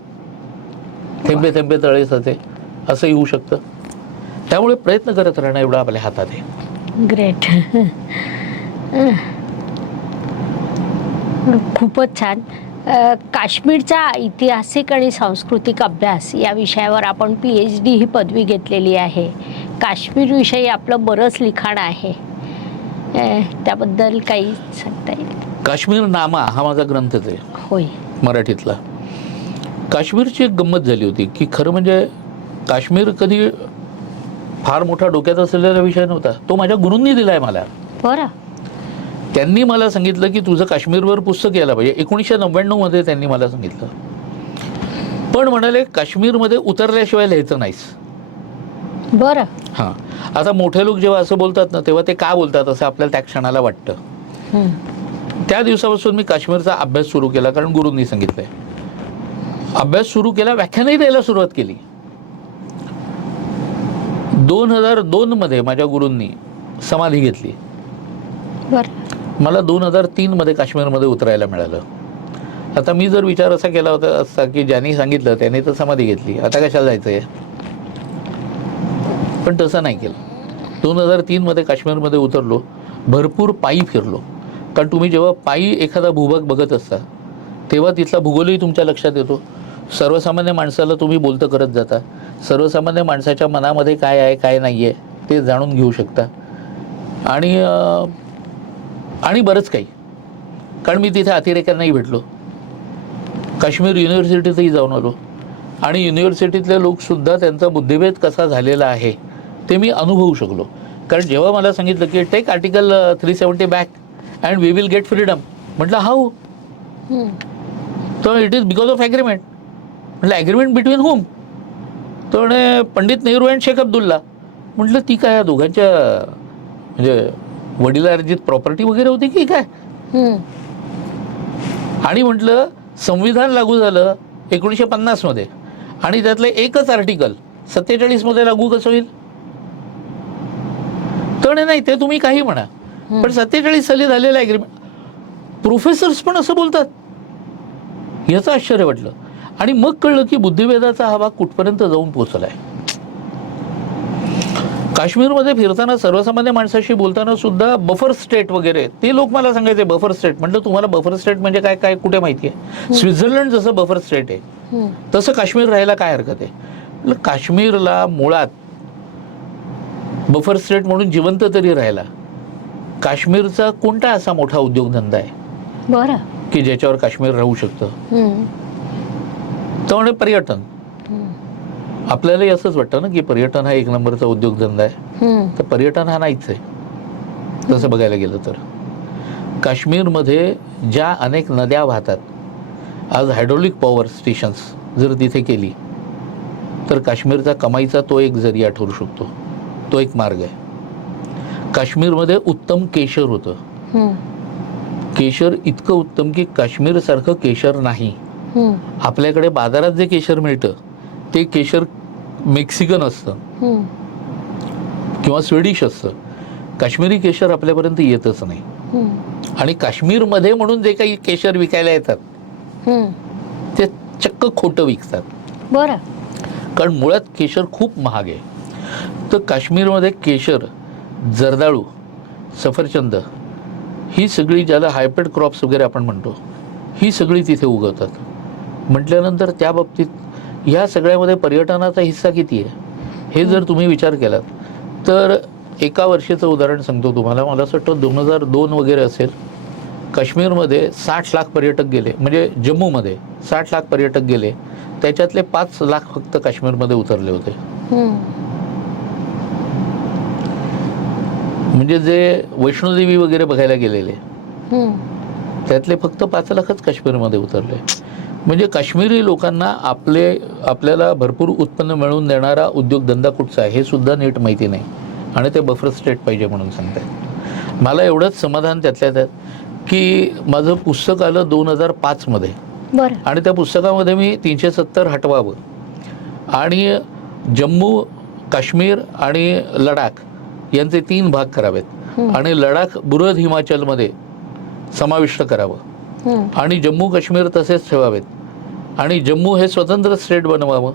थेंबे थेंबे तळे साचे असं येऊ शकतं. त्यामुळे प्रयत्न करत राहणं एवढं आपल्या हातात आहे. ग्रेट. खूपच छान. काश्मीरचा ऐतिहासिक आणि सांस्कृतिक अभ्यास या विषयावर आपण PhD ही पदवी घेतलेली आहे. काश्मीरविषयी आपलं बरंच लिखाण आहे, त्याबद्दल काही सांगता येईल? काश्मीर नामा हा माझा ग्रंथच आहे. होय, मराठीतला. काश्मीरची एक गंमत झाली होती की खरं म्हणजे काश्मीर कधी फार मोठा डोक्यात असलेला विषय नव्हता. तो माझ्या गुरूंनी दिलाय मला. बरं. त्यांनी मला सांगितलं की तुझं काश्मीरवर पुस्तक यायला पाहिजे. 1999 मध्ये त्यांनी मला सांगितलं. पण म्हणाले काश्मीरमध्ये उतरल्याशिवाय लिहायचं नाहीस. बरं. हां, आता मोठे लोक जेव्हा असं बोलतात ना तेव्हा ते का बोलतात असं आपल्याला त्या क्षणाला वाटतं. त्या दिवसापासून मी काश्मीरचा अभ्यास सुरू केला, कारण गुरूंनी सांगितलंय. अभ्यास सुरू केला, व्याख्यानही द्यायला सुरुवात केली. 2002 मध्ये माझ्या गुरूंनी समाधी घेतली. मला 2003 मध्ये काश्मीरमध्ये उतरायला मिळालं. आता मी जर विचार असा केला होता असता की ज्यांनी सांगितलं त्याने तर समाधी घेतली, आता कशाला जायचं आहे, पण तसं नाही केलं. 2003 मध्ये काश्मीरमध्ये उतरलो, भरपूर पायी फिरलो. कारण तुम्ही जेव्हा पायी एखादा भूभाग बघत असता तेव्हा तिथला भूगोलही तुमच्या लक्षात येतो. सर्वसामान्य माणसाला तुम्ही बोलतं करत जाता, सर्वसामान्य माणसाच्या मनामध्ये काय आहे काय नाही आहे ते जाणून घेऊ शकता. आणि आणि बरंच काही. कारण मी तिथे अतिरेक्यांनाही भेटलो, काश्मीर युनिव्हर्सिटीतही जाऊन आलो आणि युनिव्हर्सिटीतले लोकसुद्धा त्यांचा बुद्धिभेद कसा झालेला आहे ते मी अनुभवू शकलो. कारण जेव्हा मला सांगितलं की take article 370 back and we will get freedom, म्हटलं हाऊ? तर it is because of agreement. म्हटलं ॲग्रीमेंट बिटवीन होम? तर म्हणे पंडित नेहरू अँड शेख अब्दुल्ला. म्हटलं ती काय या दोघांच्या म्हणजे वडिलार्जित प्रॉपर्टी वगैरे होती की काय? आणि म्हटलं संविधान लागू झालं 1950 मध्ये आणि त्यातलं एकच आर्टिकल 47 मध्ये लागू कसं होईल? तर नाही, ते तुम्ही काही म्हणा, पण 47 साली झालेलं ॲग्रीमेंट. प्रोफेसर्स पण असं बोलतात, याचं आश्चर्य वाटलं. आणि मग कळलं की बुद्धिभेदाचा हा भाग कुठपर्यंत जाऊन पोहोचलाय. काश्मीरमध्ये फिरताना सर्वसामान्य माणसाशी बोलताना सुद्धा बफर स्टेट वगैरे ते लोक मला सांगायचे बफर स्टेट. म्हटलं तुम्हाला बफर स्टेट म्हणजे काय काय कुठे माहिती आहे? स्वित्झर्लंड जसं बफर स्टेट आहे तसं काश्मीर राहायला काय हरकत आहे? म्हटलं काश्मीरला मुळात बफर स्टेट म्हणून जिवंत तरी राहायला काश्मीरचा कोणता असा मोठा उद्योगधंदा आहे बरं की ज्याच्यावर काश्मीर राहू शकतं? तर म्हणजे पर्यटन. आपल्यालाही असंच वाटतं ना की पर्यटन हा 1 नंबरचा उद्योगधंदा आहे, तर पर्यटन हा नाहीच आहे तसं बघायला गेलं तर. काश्मीरमध्ये ज्या अनेक नद्या वाहतात, आज हायड्रोलिक पॉवर स्टेशन्स जर तिथे केली तर काश्मीरचा कमाईचा तो एक जरिया ठरू शकतो, तो एक मार्ग आहे. काश्मीरमध्ये उत्तम केशर होतं. केशर इतकं उत्तम की काश्मीरसारखं केशर नाही. आपल्याकडे बाजारात जे केशर मिळतं ते केशर मेक्सिकन असतं किंवा स्वीडिश असतं. काश्मीरी केशर आपल्यापर्यंत येतच नाही. आणि काश्मीरमध्ये म्हणून जे काही केशर विकायला येतात ते चक्क खोटं विकतात. बरं. कारण मुळात केशर खूप महाग आहे. तर काश्मीरमध्ये केशर, जर्दाळू, सफरचंद ही सगळी, ज्याला हायब्रिड क्रॉप्स वगैरे आपण म्हणतो, ही सगळी तिथे उगवतात. म्हटल्यानंतर त्या बाबतीत ह्या सगळ्यामध्ये पर्यटनाचा हिस्सा किती आहे हे जर तुम्ही विचार केलात तर एका वर्षाचं उदाहरण सांगतो तुम्हाला. मला असं वाटतं 2002 वगैरे असेल, काश्मीरमध्ये 60 लाख पर्यटक गेले. म्हणजे जम्मूमध्ये 60 लाख पर्यटक गेले, त्याच्यातले 5 लाख फक्त काश्मीरमध्ये उतरले होते. म्हणजे जे वैष्णोदेवी वगैरे बघायला गेलेले त्यातले फक्त 5 लाखच काश्मीरमध्ये उतरले. म्हणजे काश्मीरी लोकांना आपल्याला भरपूर उत्पन्न मिळवून देणारा उद्योगधंदा कुठचा आहे हे सुद्धा नीट माहिती नाही आणि ते बफर स्टेट पाहिजे म्हणून सांगतात. मला एवढंच समाधान त्यातल्या त्यात की माझं पुस्तक आलं 2005 मध्ये आणि त्या पुस्तकामध्ये मी 370 हटवावं आणि जम्मू, काश्मीर आणि लडाख यांचे 3 भाग करावेत आणि लडाख बुरद हिमाचलमध्ये समाविष्ट करावं आणि जम्मू काश्मीर तसेच ठेवावेत आणि जम्मू हे स्वतंत्र स्टेट बनवावं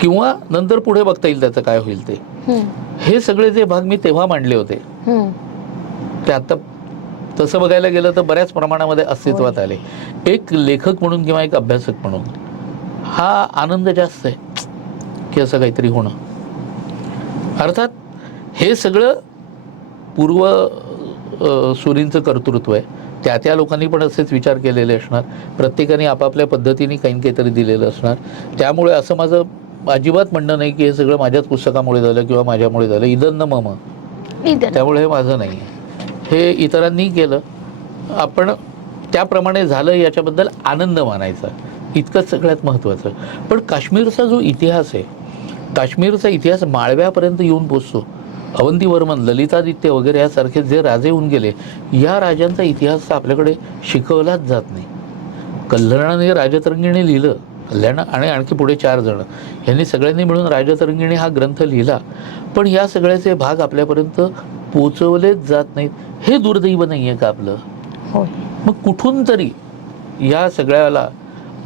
किंवा नंतर पुढे बघता येईल त्याचं काय होईल ते. हे सगळे जे भाग मी तेव्हा मांडले होते ते आता तसं बघायला गेलं तर बऱ्याच प्रमाणामध्ये अस्तित्वात आले. एक लेखक म्हणून किंवा एक अभ्यासक म्हणून हा आनंद जास्त आहे की असं काहीतरी होणं. अर्थात हे सगळं पूर्व सुरींचं कर्तृत्व आहे. त्या लोकांनी पण असेच विचार केलेले असणार, प्रत्येकाने आपापल्या पद्धतीने काही काहीतरी दिलेलं असणार. त्यामुळे असं माझं अजिबात म्हणणं नाही की हे सगळं माझ्याच पुस्तकामुळे झालं किंवा माझ्यामुळे झालं. इदन्न मम, त्यामुळे हे माझं नाही, हे इतरांनी केलं, आपण त्याप्रमाणे झालं याच्याबद्दल आनंद मानायचा, इतकंच सगळ्यात महत्त्वाचं. पण काश्मीरचा जो इतिहास आहे, काश्मीरचा इतिहास माळव्यापर्यंत येऊन पोचतो. अवंतीवर्मन, ललितादित्य वगैरे यासारखे जे राजे होऊन गेले, या राजांचा इतिहास तर आपल्याकडे शिकवलाच जात नाही. कल्याणाने राजतरंगिणी लिहिलं, कल्याण आणि आणखी पुढे 4 जण यांनी सगळ्यांनी मिळून राजतरंगिणी हा ग्रंथ लिहिला, पण या सगळ्याचे भाग आपल्यापर्यंत पोचवलेच जात नाहीत. हे दुर्दैव नाही आहे का आपलं? मग कुठून तरी या सगळ्याला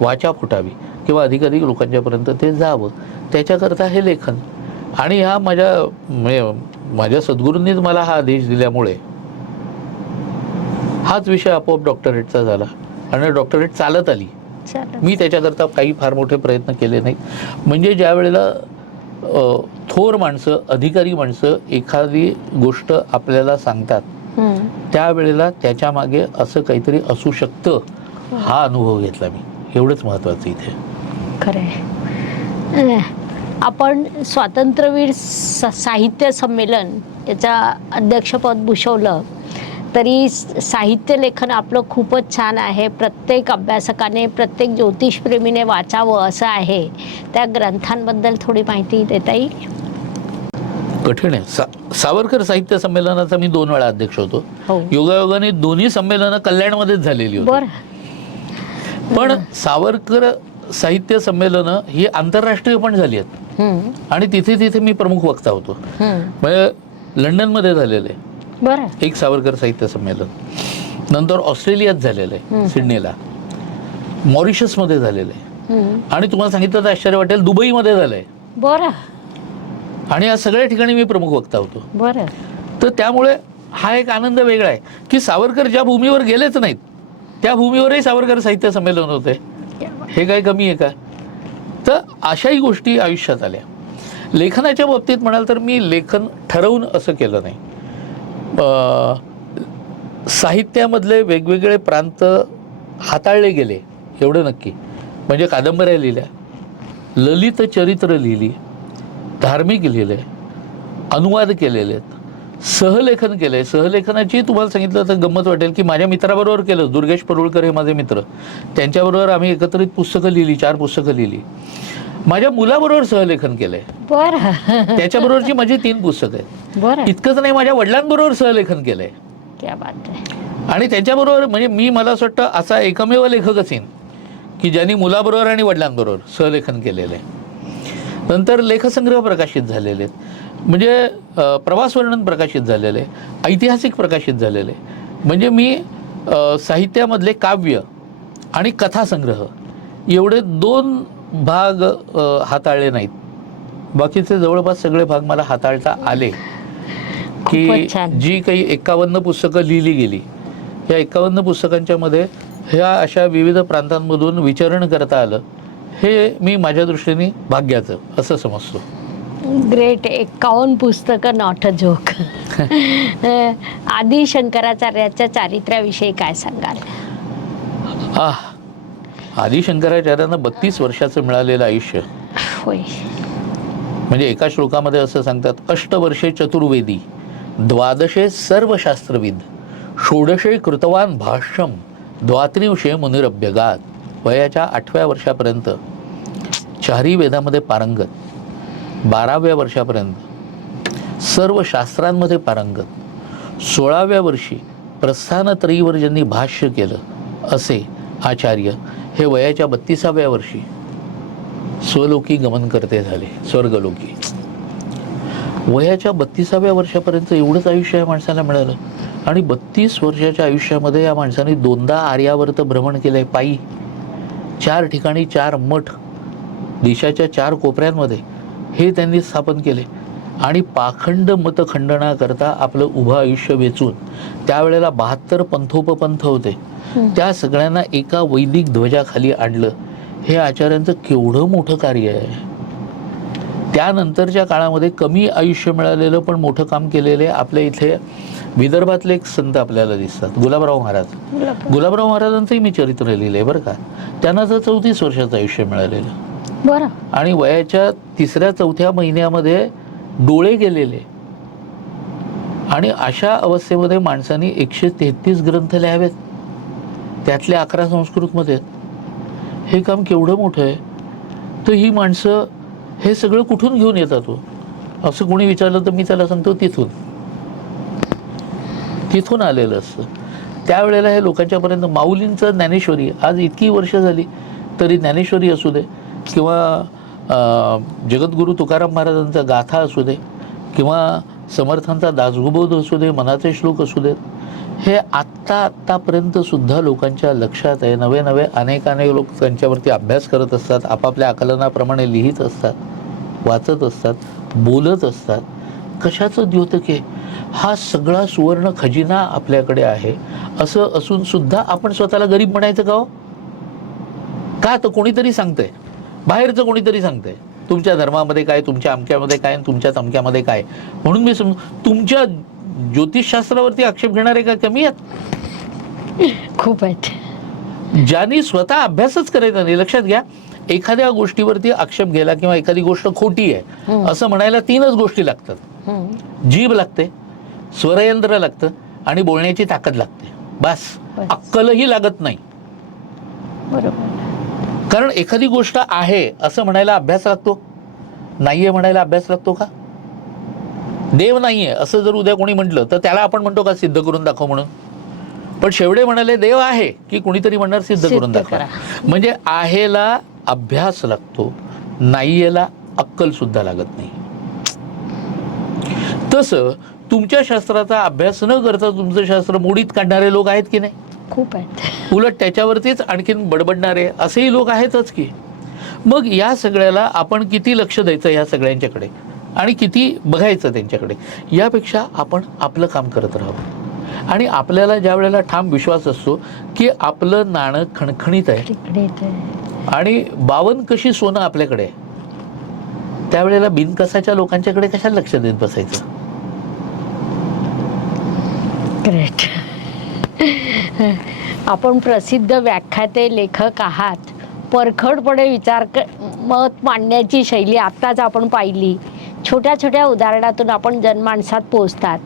वाचा फुटावी किंवा अधिकाधिक लोकांच्यापर्यंत ते जावं, त्याच्याकरता हे लेखन. आणि हा माझ्या सद्गुरूंनीच मला हा आदेश दिल्यामुळे हाच विषय आपोआप डॉक्टरेटचा झाला आणि डॉक्टरेट चालत आली. मी त्याच्याकरता काही फार मोठे प्रयत्न केले नाहीत. म्हणजे ज्या वेळेला थोर माणसं, अधिकारी माणसं एखादी गोष्ट आपल्याला सांगतात त्यावेळेला त्याच्या मागे असं काहीतरी असू शकतं हा अनुभव घेतला मी. एवढंच महत्वाचं इथे. खरंय. आपण स्वातंत्र्यवीर साहित्य संमेलन याचा अध्यक्षपद भूषवलं तरी साहित्य लेखन आपलं खूपच छान आहे. प्रत्येक अभ्यासकाने, प्रत्येक ज्योतिषप्रेमीने वाचावं असं आहे. त्या ग्रंथांबद्दल थोडी माहिती देता येईल? कठीण आहे. सावरकर साहित्य संमेलनाचा मी 2 वेळा अध्यक्ष होतो. योगायोगाने दोन्ही संमेलनं कल्याणमध्येच झालेली होती. बरं. पण सावरकर साहित्य संमेलनं ही आंतरराष्ट्रीय पण झाली आहेत आणि तिथे तिथे मी प्रमुख वक्ता होतो. म्हणजे लंडनमध्ये झालेलं आहे बरं एक सावरकर साहित्य संमेलन, नंतर ऑस्ट्रेलियात झालेलं आहे सिडनीला, मॉरिशसमध्ये झालेलं आहे आणि तुम्हाला सांगितलं तर आश्चर्य वाटेल दुबईमध्ये झालंय. बरं. आणि या सगळ्या ठिकाणी मी प्रमुख वक्ता होतो. बरं. तर त्यामुळे हा एक आनंद वेगळा आहे की सावरकर ज्या भूमीवर गेलेच नाहीत त्या भूमीवरही सावरकर साहित्य संमेलन होते. हे काय कमी आहे का? तर अशाही गोष्टी आयुष्यात आल्या. लेखनाच्या बाबतीत म्हणाल तर मी लेखन ठरवून असं केलं नाही. साहित्यामधले वेगवेगळे प्रांत हाताळले गेले एवढं नक्की. म्हणजे कादंबऱ्या लिहिल्या, ललित चरित्र लिहिली, धार्मिक लिहिले, अनुवाद केलेले आहेत, सहलेखन केलं आहे. सहलेखनाची तुम्हाला सांगितलं तर गंमत वाटेल की माझ्या मित्राबरोबर केलं. दुर्गेश परुळकर हे माझे मित्र, त्यांच्याबरोबर आम्ही एकत्रित पुस्तकं लिहिली, 4 पुस्तकं लिहिली. माझ्या मुलाबरोबर सहलेखन केलंय. बरं. त्याच्याबरोबरची माझी 3 पुस्तकं आहेत. बरं. इतकंच नाही, माझ्या वडिलांबरोबर सहलेखन केलंय. क्या बात आहे. आणि त्याच्याबरोबर म्हणजे मला असं वाटतं असा एकमेव लेखकच येईन की ज्यांनी मुलाबरोबर आणि वडिलांबरोबर सहलेखन केलेलं आहे. नंतर लेखसंग्रह प्रकाशित झालेले आहेत, म्हणजे प्रवास वर्णन प्रकाशित झालेले आहे, ऐतिहासिक प्रकाशित झालेले. म्हणजे मी साहित्यामधले काव्य आणि कथासंग्रह एवढे 2 भाग हाताळले नाहीत. बाकीचे जवळपास सगळे भाग मला हाताळता आले. की जी काही 51 पुस्तकं लिहिली गेली, या 51 पुस्तकांच्या मध्ये ह्या अशा विविध प्रांतांमधून विचरण करता आलं, हे मी माझ्या दृष्टीने भाग्याचं असं समजतो. ग्रेट. 51 पुस्तकं, नॉट अ जोक. आदी शंकराचार्याच्या चारित्र्याविषयी काय सांगाल? आदी शंकराचार्यांना 32 वर्षाचं मिळालेलं आयुष्य. होय. म्हणजे एका श्लोकामध्ये असं सांगतात, 8 वर्षे चतुर्वेदी, 12 सर्वशास्त्रविद, 16 कृतवान भाष्यम, 32 मुनिरभ्यगात. वयाच्या 8व्या वर्षापर्यंत 4ही वेदामध्ये पारंगत, 12व्या वर्षापर्यंत सर्व शास्त्रांमध्ये पारंगत, 16व्या वर्षी प्रस्थानत्रयीवर ज्यांनी भाष्य केलं असे आचार्य हे वयाच्या 32व्या वर्षी स्वलोकी गमन करते झाले, स्वर्गलोकी. वयाच्या 32व्या वर्षापर्यंत एवढंच आयुष्य या माणसाला मिळालं. आणि 32 वर्षाच्या आयुष्यामध्ये या माणसाने 2दा आर्यावर्त भ्रमण केलंय पायी. 4 ठिकाणी 4 मठ देशाच्या 4 कोपऱ्यांमध्ये हे त्यांनी स्थापन केले. आणि पाखंड मतखंडनाकरता आपलं उभं आयुष्य वेचून, त्यावेळेला 72 पंथोपपंथ होते, त्या सगळ्यांना एका वैदिक ध्वजाखाली आणलं. हे आचार्यांचं केवढं मोठं कार्य आहे. त्यानंतरच्या काळामध्ये कमी आयुष्य मिळालेलं पण मोठं काम केलेले आपल्या इथे विदर्भातले एक संत आपल्याला दिसतात, गुलाबराव महाराज. गुलाबराव महाराजांचंही मी चरित्र लिहिलंय बरं का. त्यांना तर 34 वर्षाचं आयुष्य मिळालेलं. बरं. आणि वयाच्या 3-4 महिन्यामध्ये डोळे गेलेले. आणि अशा अवस्थेमध्ये माणसांनी 133 ग्रंथ लिहावेत, त्यातले 11 संस्कृतमध्ये. हे काम केवढं मोठं आहे. तर ही माणसं हे सगळं कुठून घेऊन येतात हो, असं कोणी विचारलं तर मी त्याला सांगतो तिथून आलेलं असतं. त्यावेळेला हे लोकांच्यापर्यंत माऊलींचं ज्ञानेश्वरी, आज इतकी वर्ष झाली तरी ज्ञानेश्वरी असू दे, किंवा जगद्गुरू तुकाराम महाराजांचा गाथा असू दे, किंवा समर्थांचा दासगोबोध असू दे, मनाचे श्लोक असू देत, हे आत्तापर्यंत सुद्धा लोकांच्या लक्षात आहे. नवे अनेक लोक त्यांच्यावरती अभ्यास करत असतात, आपापल्या आकलनाप्रमाणे लिहित असतात, वाचत असतात, बोलत असतात. कशाचं द्योतक आहे. हा सगळा सुवर्ण खजिना आपल्याकडे आहे. असं असून सुद्धा आपण स्वतःला गरीब म्हणायचं का हो? का? तर कोणीतरी सांगतंय, बाहेरचं कोणीतरी सांगतंय तुमच्या धर्मामध्ये काय, तुमच्या अमक्यामध्ये काय, तुमच्या तमक्यामध्ये काय. म्हणून मी तुमच्या ज्योतिषशास्त्रावरती आक्षेप घेणारे का कमी आहेत? खूप आहेत. ज्यांनी स्वतः अभ्यासच करायचा नाही. लक्षात घ्या, एखाद्या गोष्टीवरती आक्षेप घ्यायला किंवा एखादी गोष्ट खोटी आहे असं म्हणायला 3च गोष्टी लागतात. जीभ लागते, स्वरयंत्र लागतं आणि बोलण्याची ताकद लागते. बस. अक्कलही लागत नाही. बरोबर. कारण एखादी गोष्ट आहे असं म्हणायला अभ्यास लागतो, नाहीये म्हणायला अभ्यास लागतो का? देव नाहीये असं जर उद्या कोणी म्हटलं तर त्याला आपण म्हणतो का सिद्ध करून दाखव म्हणून? पण शेवटे म्हणाले देव आहे की कुणीतरी म्हणणार सिद्ध करून दाखवा. म्हणजे आहेला अभ्यास लागतो, नाहीयेला अक्कल सुद्धा लागत नाही. तसं तुमच्या शास्त्राचा अभ्यास न करता तुमचं शास्त्र मोडीत काढणारे लोक आहेत की नाही? खूप आहेत. उलट त्याच्यावरतीच आणखीन बडबडणारे असेही लोक आहेतच की. मग या सगळ्याला आपण किती लक्ष द्यायचं या सगळ्यांच्याकडे आणि किती बघायचं त्यांच्याकडे, यापेक्षा आपण आपलं काम करत राहावं. आणि आपल्याला ज्या वेळेला ठाम विश्वास असतो की आपलं नाणं खणखणीत आहे आणि 52 कशी सोनं आपल्याकडे आहे, त्यावेळेला बिनकसाच्या लोकांच्याकडे कशाला लक्ष देत बसायचं? ग्रेट. आपण प्रसिद्ध व्याख्याते, लेखक आहात. परखडपणे मत मांडण्याची शैली आत्ताच आपण पाहिली. छोट्या छोट्या उदाहरणातून आपण जनमानसात पोहोचतात.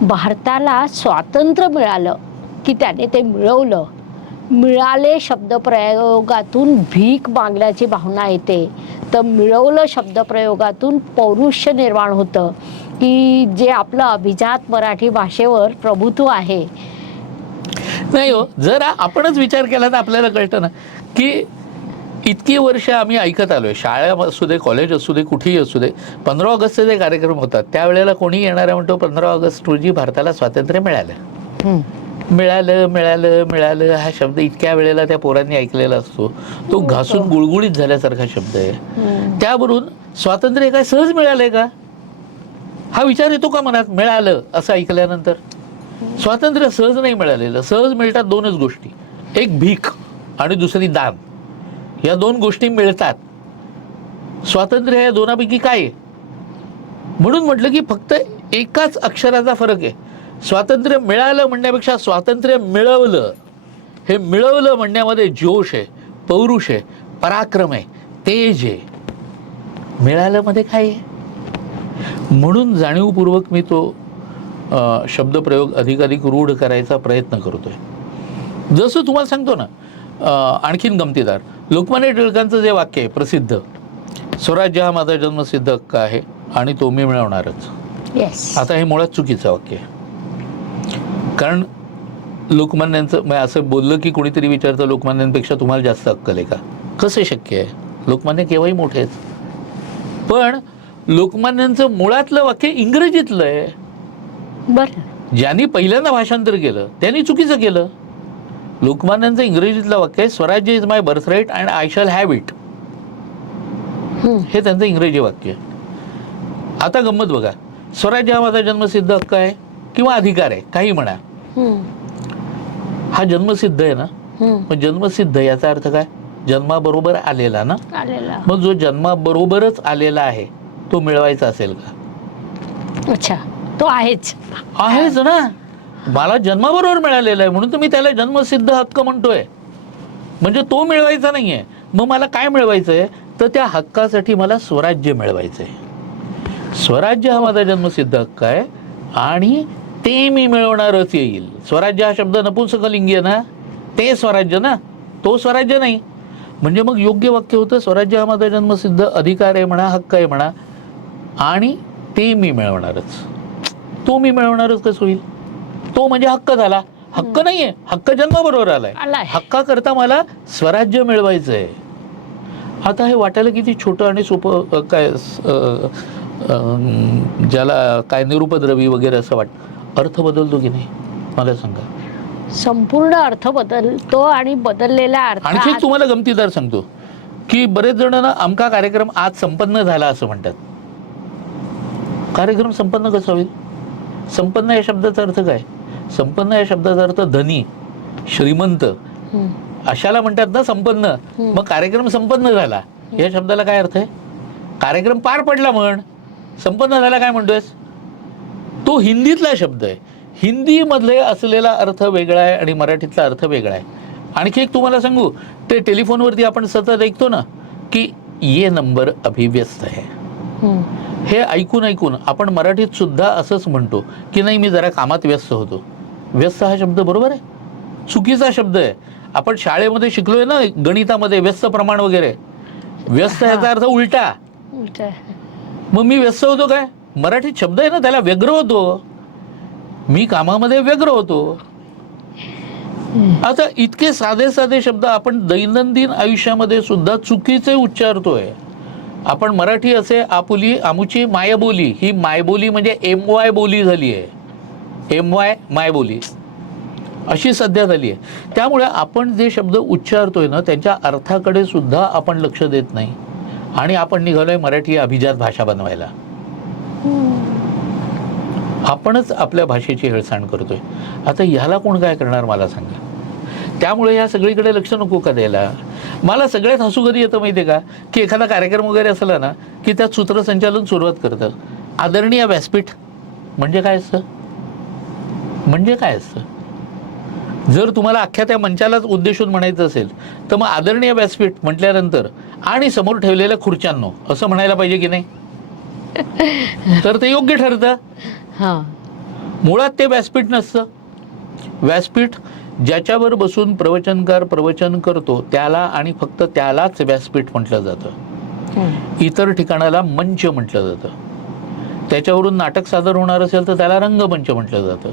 भारताला स्वातंत्र्य मिळालं की त्याने ते मिळवलं. मिळाले शब्दप्रयोगातून भीक मागण्याची भावना येते, तर मिळवलं शब्दप्रयोगातून पौरुष्य निर्माण होतं की जे आपलं अभिजात मराठी भाषेवर प्रभुत्व आहे. नाही हो, जर आपणच विचार केला तर आपल्याला कळतं ना की इतकी वर्ष आम्ही ऐकत आलोय, शाळा असू दे, कॉलेज असू दे, कुठेही असू दे, 15 ऑगस्टचे जे कार्यक्रम होतात त्यावेळेला कोणी येणारा म्हणतो 15 ऑगस्ट रोजी भारताला स्वातंत्र्य मिळालं. मिळालं मिळालं मिळालं हा शब्द इतक्या वेळेला त्या पोरांनी ऐकलेला असतो. तो घासून गुळगुळीत झाल्यासारखा शब्द आहे. त्यावरून स्वातंत्र्य काय सहज मिळालंय का हा विचार येतो का मनात? मिळालं असं ऐकल्यानंतर. स्वातंत्र्य सहज नाही मिळालेलं. सहज मिळतात 2च गोष्टी, एक भीक आणि दुसरी दान. या 2 गोष्टी मिळतात. स्वातंत्र्य या दोनापैकी काय आहे? म्हणून म्हटलं की फक्त एकाच अक्षराचा फरक आहे. स्वातंत्र्य मिळालं म्हणण्यापेक्षा स्वातंत्र्य मिळवलं. हे मिळवलं म्हणण्यामध्ये जोश आहे, पौरुष आहे, पराक्रम आहे, तेज आहे. मिळालं मध्ये काय आहे? म्हणून जाणीवपूर्वक मी तो शब्दप्रयोग अधिकाधिक रूढ करायचा प्रयत्न करतोय. जसं तुम्हाला सांगतो ना, आणखीन गमतीदार, लोकमान्य टिळकांचं जे वाक्य आहे प्रसिद्ध, स्वराज्य हा माझा जन्मसिद्ध हक्क आहे आणि तो मी मिळवणारच. आता हे मुळात चुकीचं वाक्य आहे. कारण लोकमान्यांचं असं बोललं की कोणीतरी विचारतं लोकमान्यांपेक्षा तुम्हाला जास्त अक्कल आहे का? कसं शक्य आहे? लोकमान्य केव्हाही मोठे आहेत. पण लोकमान्यांचं मुळातलं वाक्य इंग्रजीतलं आहे. बरं. ज्यांनी पहिल्यांदा भाषांतर केलं त्यांनी चुकीचं केलं. लोकमान्यांचं इंग्रजीतलं वाक्य आहे, Swarajya is my birthright and I shall have it. हे त्यांचं इंग्रजी वाक्य आहे. आता गंमत बघा, स्वराज्य हा माझा जन्मसिद्ध हक्क आहे किंवा अधिकार आहे, काही म्हणा, हा जन्मसिद्ध आहे ना. मग जन्मसिद्ध याचा अर्थ काय? जन्माबरोबर आलेला ना. मग जो जन्माबरोबरच आलेला आहे तो मिळवायचा असेल का? अच्छा, तो आहेच ना. मला जन्माबरोबर मिळालेला आहे म्हणून तर मी त्याला जन्मसिद्ध हक्क म्हणतोय. म्हणजे तो मिळवायचा नाहीये. मग मला काय मिळवायचंय? तर त्या हक्कासाठी मला स्वराज्य मिळवायचंय. स्वराज्य हा माझा जन्मसिद्ध हक्क आहे आणि ते मी मिळवणारच येईल. स्वराज्य हा शब्द नपुंसकलिंगी आहे ना, ते स्वराज्य ना, तो स्वराज्य नाही. म्हणजे मग योग्य वाक्य होतं, स्वराज्य हा माझा जन्मसिद्ध अधिकार आहे म्हणा, हक्क आहे म्हणा, आणि ते मी मिळवणारच. तो मी मिळवणारच कसं होईल? तो म्हणजे हक्क झाला. हक्क नाहीये, हक्क जन्माबरोबर आलाय. हक्का करता मला स्वराज्य मिळवायचंय. आता हे वाटायला किती छोटं आणि सोपं, काय ज्याला काय निरुपद्रवी वगैरे असं वाटतं. अर्थ बदलतो की नाही मला सांगा? संपूर्ण अर्थ बदलतो. आणि बदललेला अर्थ. आणखी तुम्हाला गमतीदार सांगतो की बरेच जण ना आमका कार्यक्रम आज संपन्न झाला असं म्हणतात. कार्यक्रम संपन्न कसा होईल? संपन्न या शब्दाचा अर्थ काय? संपन्न या शब्दाचा अर्थ धनी, श्रीमंत, अशाला म्हणतात ना संपन्न. मग कार्यक्रम संपन्न झाला या शब्दाला काय अर्थ आहे? कार्यक्रम पार पडला म्हण. संपन्न झाला काय म्हणतोयस? तो हिंदीतला शब्द आहे. हिंदीमधले असलेला अर्थ वेगळा आहे आणि मराठीतला अर्थ वेगळा आहे. आणखी एक तुम्हाला सांगू, ते टेलिफोनवरती आपण सतत ऐकतो ना की ये नंबर अभी व्यस्त आहे. हे ऐकून ऐकून आपण मराठीत सुद्धा असंच म्हणतो की नाही मी जरा कामात व्यस्त होतो. व्यस्त हा शब्द बरोबर आहे? चुकीचा शब्द आहे. आपण शाळेमध्ये शिकलोय ना गणितामध्ये व्यस्त प्रमाण वगैरे. व्यस्त याचा अर्थ उलटा. मग मी व्यस्त होतो काय? मराठीत शब्द आहे ना त्याला व्यग्र होतो. मी कामामध्ये व्यग्र होतो. आता इतके साधे साधे शब्द आपण दैनंदिन आयुष्यामध्ये सुद्धा चुकीचे उच्चारतोय. आपण मराठी असे आपुली आमुची मायबोली, ही मायबोली म्हणजे MY बोली झाली आहे. MY मायबोली अशी सध्या झाली आहे. त्यामुळे आपण जे शब्द उच्चारतोय ना त्यांच्या अर्थाकडे सुद्धा आपण लक्ष देत नाही आणि आपण निघालोय मराठी अभिजात भाषा बनवायला. आपणच आपल्या भाषेची हेळसांड करतोय. आता ह्याला कोण काय करणार मला सांगा. त्यामुळे या सगळीकडे लक्ष नको का द्यायला. मला सगळ्यात हसू कधी येतं माहिती आहे का, की एखादा कार्यक्रम वगैरे असला ना की त्यात सूत्रसंचालन सुरुवात करतं. आदरणीय व्यासपीठ म्हणजे काय असतं? म्हणजे काय असतं? जर तुम्हाला अख्ख्या त्या मंचालाच उद्देशून म्हणायचं असेल तर मग आदरणीय व्यासपीठ म्हटल्यानंतर आणि समोर ठेवलेल्या खुर्च्यांनो असं म्हणायला पाहिजे की नाही? तर ते योग्य ठरतं. मुळात ते व्यासपीठ नसतं. व्यासपीठ ज्याच्यावर बसून प्रवचनकार प्रवचन करतो त्याला आणि फक्त त्यालाच व्यासपीठ म्हटलं जातं. इतर ठिकाणाला मंच म्हटलं जातं. त्याच्यावरून नाटक सादर होणार असेल तर त्याला रंगमंच म्हटलं जातं.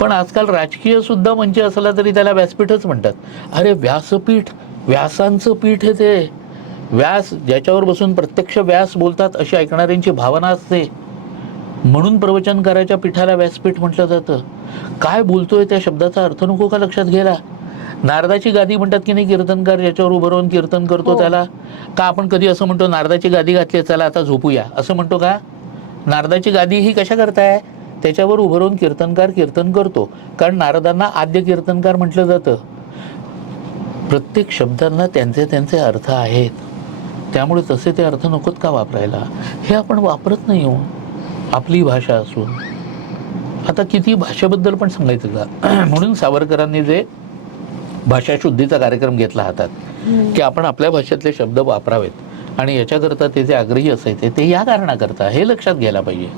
पण आजकाल राजकीय सुद्धा मंच असला तरी त्याला व्यासपीठच म्हणतात. अरे व्यासपीठ, व्यासांचं पीठ आहे ते. व्यास ज्याच्यावर बसून प्रत्यक्ष व्यास बोलतात अशी ऐकणाऱ्यांची भावना असते म्हणून प्रवचनकाराच्या पीठाला व्यासपीठ म्हटलं जातं. काय बोलतोय त्या शब्दाचा अर्थ नको का लक्षात घ्यायला? नारदाची गादी म्हणतात की नाही कीर्तनकार ज्याच्यावर उभं राहून कीर्तन करतो त्याला. का आपण कधी असं म्हणतो नारदाची गादी घातली चला आता झोपूया असं म्हणतो का? नारदाची गादी ही कशा करताय? त्याच्यावर उभं राहून कीर्तनकार कीर्तन करतो कारण नारदांना आद्य कीर्तनकार म्हटलं जातं. प्रत्येक शब्दांना त्यांचे त्यांचे अर्थ आहेत. त्यामुळे तसे ते अर्थ नकोत का वापरायला? हे आपण वापरत नाही हो आपली भाषा असून. आता किती भाषेबद्दल पण सांगायचं का? म्हणून सावरकरांनी जे भाषा शुद्धीचा कार्यक्रम घेतला हातात की आपण आपल्या भाषेतले शब्द वापरावेत आणि याच्याकरता ते जे आग्रही असायचे ते या कारणाकरता हे लक्षात घ्यायला पाहिजे.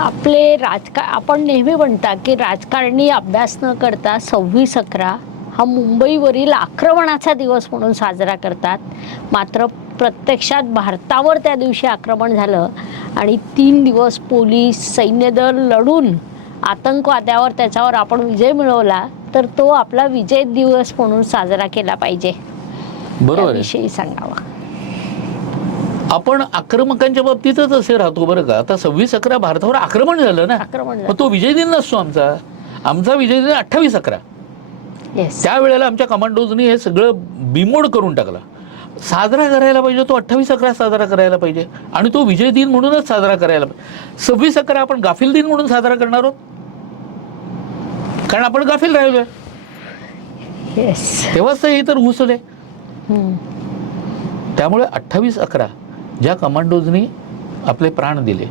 आपले आपण नेहमी म्हणता की राजकारणी अभ्यास न करता 26/11 हा मुंबईवरील आक्रमणाचा दिवस म्हणून साजरा करतात. मात्र प्रत्यक्षात भारतावर त्या दिवशी आक्रमण झालं आणि 3 दिवस पोलीस सैन्यदल लढून आतंकवाद्यावर त्याच्यावर आपण विजय मिळवला तर तो आपला विजय दिवस म्हणून साजरा केला पाहिजे. बरोबर विषयी सांगावा. आपण आक्रमकांच्या बाबतीतच असे राहतो बरं का. आता 26/11 भारतावर आक्रमण झालं ना, मग तो विजय दिन नसतो आमचा. आमचा विजय दिन 28/11. त्यावेळेला आमच्या कमांडोजनी हे सगळं बिमोड करून टाकला. साजरा करायला पाहिजे तो 28/11 साजरा करायला पाहिजे आणि तो विजय दिन म्हणूनच साजरा करायला पाहिजे. 26/11 आपण गाफील दिन म्हणून साजरा करणार आहोत कारण आपण गाफील राहिलोय. तेव्हाच हे तर घुसले. त्यामुळे 28/11 ज्या कमांडोजनी आपले प्राण दिले,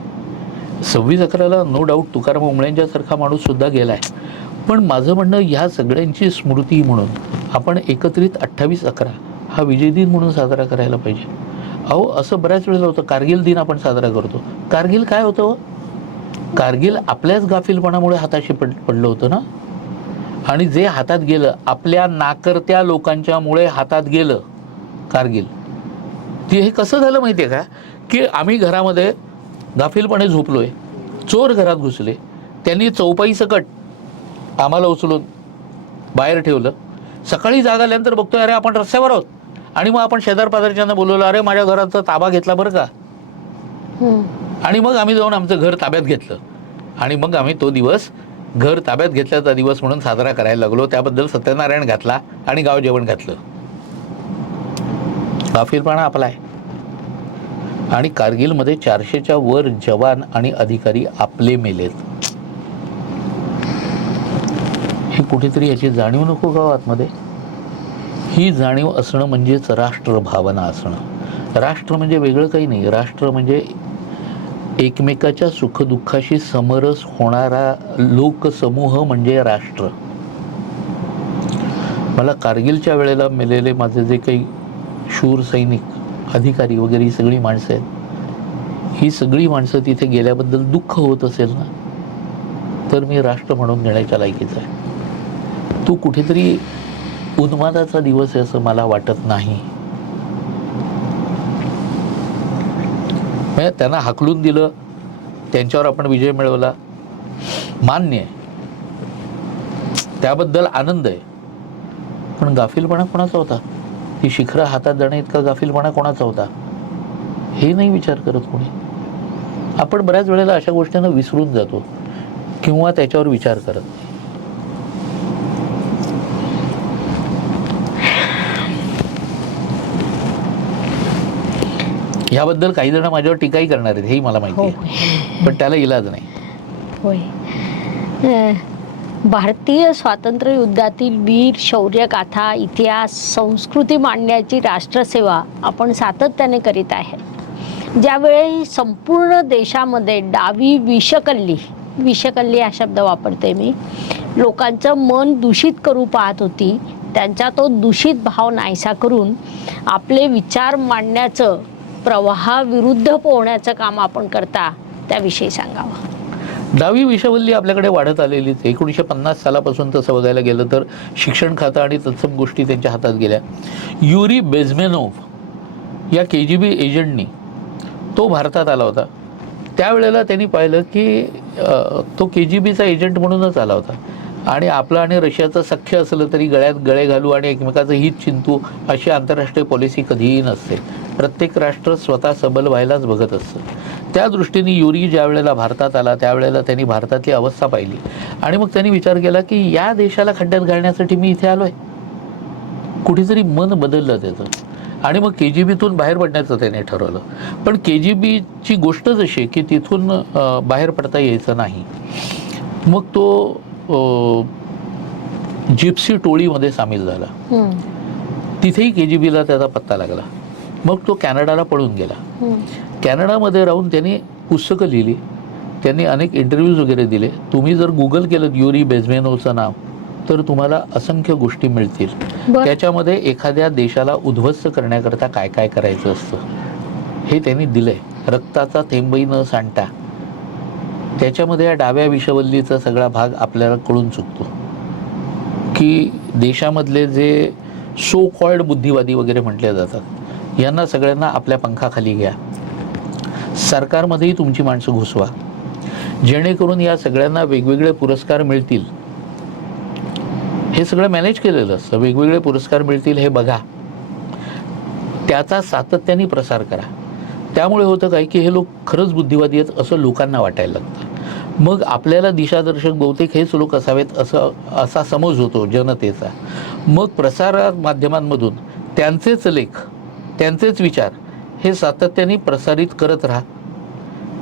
26/11ला नो डाऊट तुकाराम ओंबळेंच्यासारखा माणूस सुद्धा गेलाय. पण माझं म्हणणं ह्या सगळ्यांची स्मृती म्हणून आपण एकत्रित 28/11 हा विजय दिन म्हणून साजरा करायला पाहिजे. अहो असं बऱ्याच वेळेला होतं कारगिल दिन आपण साजरा करतो. कारगिल काय होतं? कारगिल आपल्याच गाफीलपणामुळे हाताशी पडलं होतं ना. आणि जे हातात गेलं आपल्या नाकर्त्या लोकांच्यामुळे हातात गेलं कारगिल. ते हे कसं झालं माहिती आहे का की आम्ही घरामध्ये गाफीलपणे झोपलोय, चोर घरात घुसले, त्यांनी चौपाई सकट आम्हाला उचलून बाहेर ठेवलं. सकाळी जाग आल्यानंतर बघतोय अरे आपण रस्त्यावर आहोत आणि मग आपण शेजार पाजारच्यांना बोलवलं अरे माझ्या घराचा ताबा घेतला बरं का. आणि मग आम्ही जाऊन आमचं घर ताब्यात घेतलं आणि मग आम्ही तो दिवस घर ताब्यात घेतल्याचा दिवस म्हणून साजरा करायला लागलो. त्याबद्दल सत्यनारायण घातला आणि गाव जेवण घातलं. गाफीलपणा आपला आहे. आणि कारगिलमध्ये 400च्या वर जवान आणि अधिकारी आपले मेलेत. हे कुठेतरी याची जाणीव नको गावात मध्ये. ही जाणीव असणं म्हणजेच राष्ट्र भावना असणं. राष्ट्र म्हणजे वेगळं काही नाही. राष्ट्र म्हणजे एकमेकाच्या सुखदुःखाशी समरस होणारा लोकसमूह म्हणजे राष्ट्र. मला कारगिलच्या वेळेला मेलेले माझे जे काही शूर सैनिक, अधिकारी वगैरे ही सगळी माणसं आहेत, ही सगळी माणसं तिथे गेल्याबद्दल दुःख होत असेल ना, तर मी राष्ट्र म्हणून घेण्याच्या लायकीचा आहे. तो कुठेतरी उन्मादाचा दिवस आहे असं मला वाटत नाही. म्हणजे त्यांना हाकलून दिलं, त्यांच्यावर आपण विजय मिळवला, मान्य आहे, त्याबद्दल आनंद आहे. पण गाफीलपणा कोणाचा होता? ती शिखरं हातात जाणे इतका गाफीलपणा कोणाचा होता हे नाही विचार करत कोणी. आपण बऱ्याच वेळेला अशा गोष्टींना विसरून जातो किंवा त्याच्यावर विचार करत नाही. याबद्दल काही जण माझ्यावर टीकाही करणार आहेत, हेही मला माहिती आहे, पण त्याला इलाज नाही. होय. भारतीय स्वातंत्र्य युद्धातील वीर, शौर्यगाथा, इतिहास, संस्कृती मांडण्याची राष्ट्रसेवा आपण सातत्याने करीत आहे. ज्यावेळी संपूर्ण देशामध्ये डावी विषकल्ली हा शब्द वापरते मी, लोकांचं मन दूषित करू पाहत होती, त्यांचा तो दूषित भाव नाहीसा करून आपले विचार मांडण्याचं, प्रवाहाविरुद्ध पोहण्याचं काम आपण करता, त्याविषयी सांगावं. डावी विषवल्ली आपल्याकडे वाढत आलेलीच. 1950 सालापासून तसं बघायला गेलं तर शिक्षण खातं आणि तत्सम गोष्टी त्यांच्या हातात गेल्या. युरी बेझमेनोव्ह या KGB एजंटनी तो भारतात आला होता. त्यावेळेला त्यांनी पाहिलं की तो KGBचा एजंट म्हणूनच आला होता आणि आपलं आणि रशियाचं सख्य असलं तरी गळ्यात गळे घालू आणि एकमेकाचं हित चिंतू अशी आंतरराष्ट्रीय पॉलिसी कधीही नसते. प्रत्येक राष्ट्र स्वतः सबल व्हायलाच बघत असतं. त्या दृष्टीने युरी ज्या वेळेला भारतात आला त्यावेळेला त्यांनी भारतातली अवस्था पाहिली आणि मग त्यांनी विचार केला की या देशाला खड्ड्यात घालण्यासाठी मी इथे आलोय. कुठेतरी मन बदललं त्याचं आणि मग KGBतून बाहेर पडण्याचं त्याने ठरवलं. पण KGBची गोष्टच अशी की तिथून बाहेर पडता यायचं नाही. मग तो जिप्सी टोळीमध्ये सामील झाला. तिथेही KGBला त्याचा पत्ता लागला. मग तो कॅनडाला पळून गेला. कॅनडामध्ये राहून त्यांनी पुस्तकं लिहिली, त्यांनी अनेक इंटरव्ह्यूज वगैरे दिले. तुम्ही जर गुगल केलं युरी बेझमेनोव्हचं नाव तर तुम्हाला असंख्य गोष्टी मिळतील. त्याच्यामध्ये एखाद्या देशाला उद्ध्वस्त करण्याकरता काय काय करायचं असतं हे त्यांनी दिलंय, रक्ताचा थेंबही न सांडता. त्याच्यामध्ये या डाव्या विषवल्लीचा सगळा भाग आपल्याला कळून चुकतो की देशामधले जे सो कॉल्ड बुद्धिवादी वगैरे म्हटले जातात यांना सगळ्यांना आपल्या पंखाखाली घ्या, सरकारमध्येही तुमची माणसं घुसवा, जेणेकरून या सगळ्यांना वेगवेगळे पुरस्कार मिळतील. हे सगळं मॅनेज केलेलं असतं, वेगवेगळे पुरस्कार मिळतील हे बघा, त्याचा सातत्याने प्रसार करा. त्यामुळे होतं काय की हे लोक खरंच बुद्धिवादी आहेत असं लोकांना वाटायला लागतं. मग आपल्याला दिशादर्शक बहुतेक हेच लोक असावेत असा समज होतो जनतेचा. मग प्रसार माध्यमांमधून त्यांचेच लेख, त्यांचेच विचार हे सातत्याने प्रसारित करत राहा.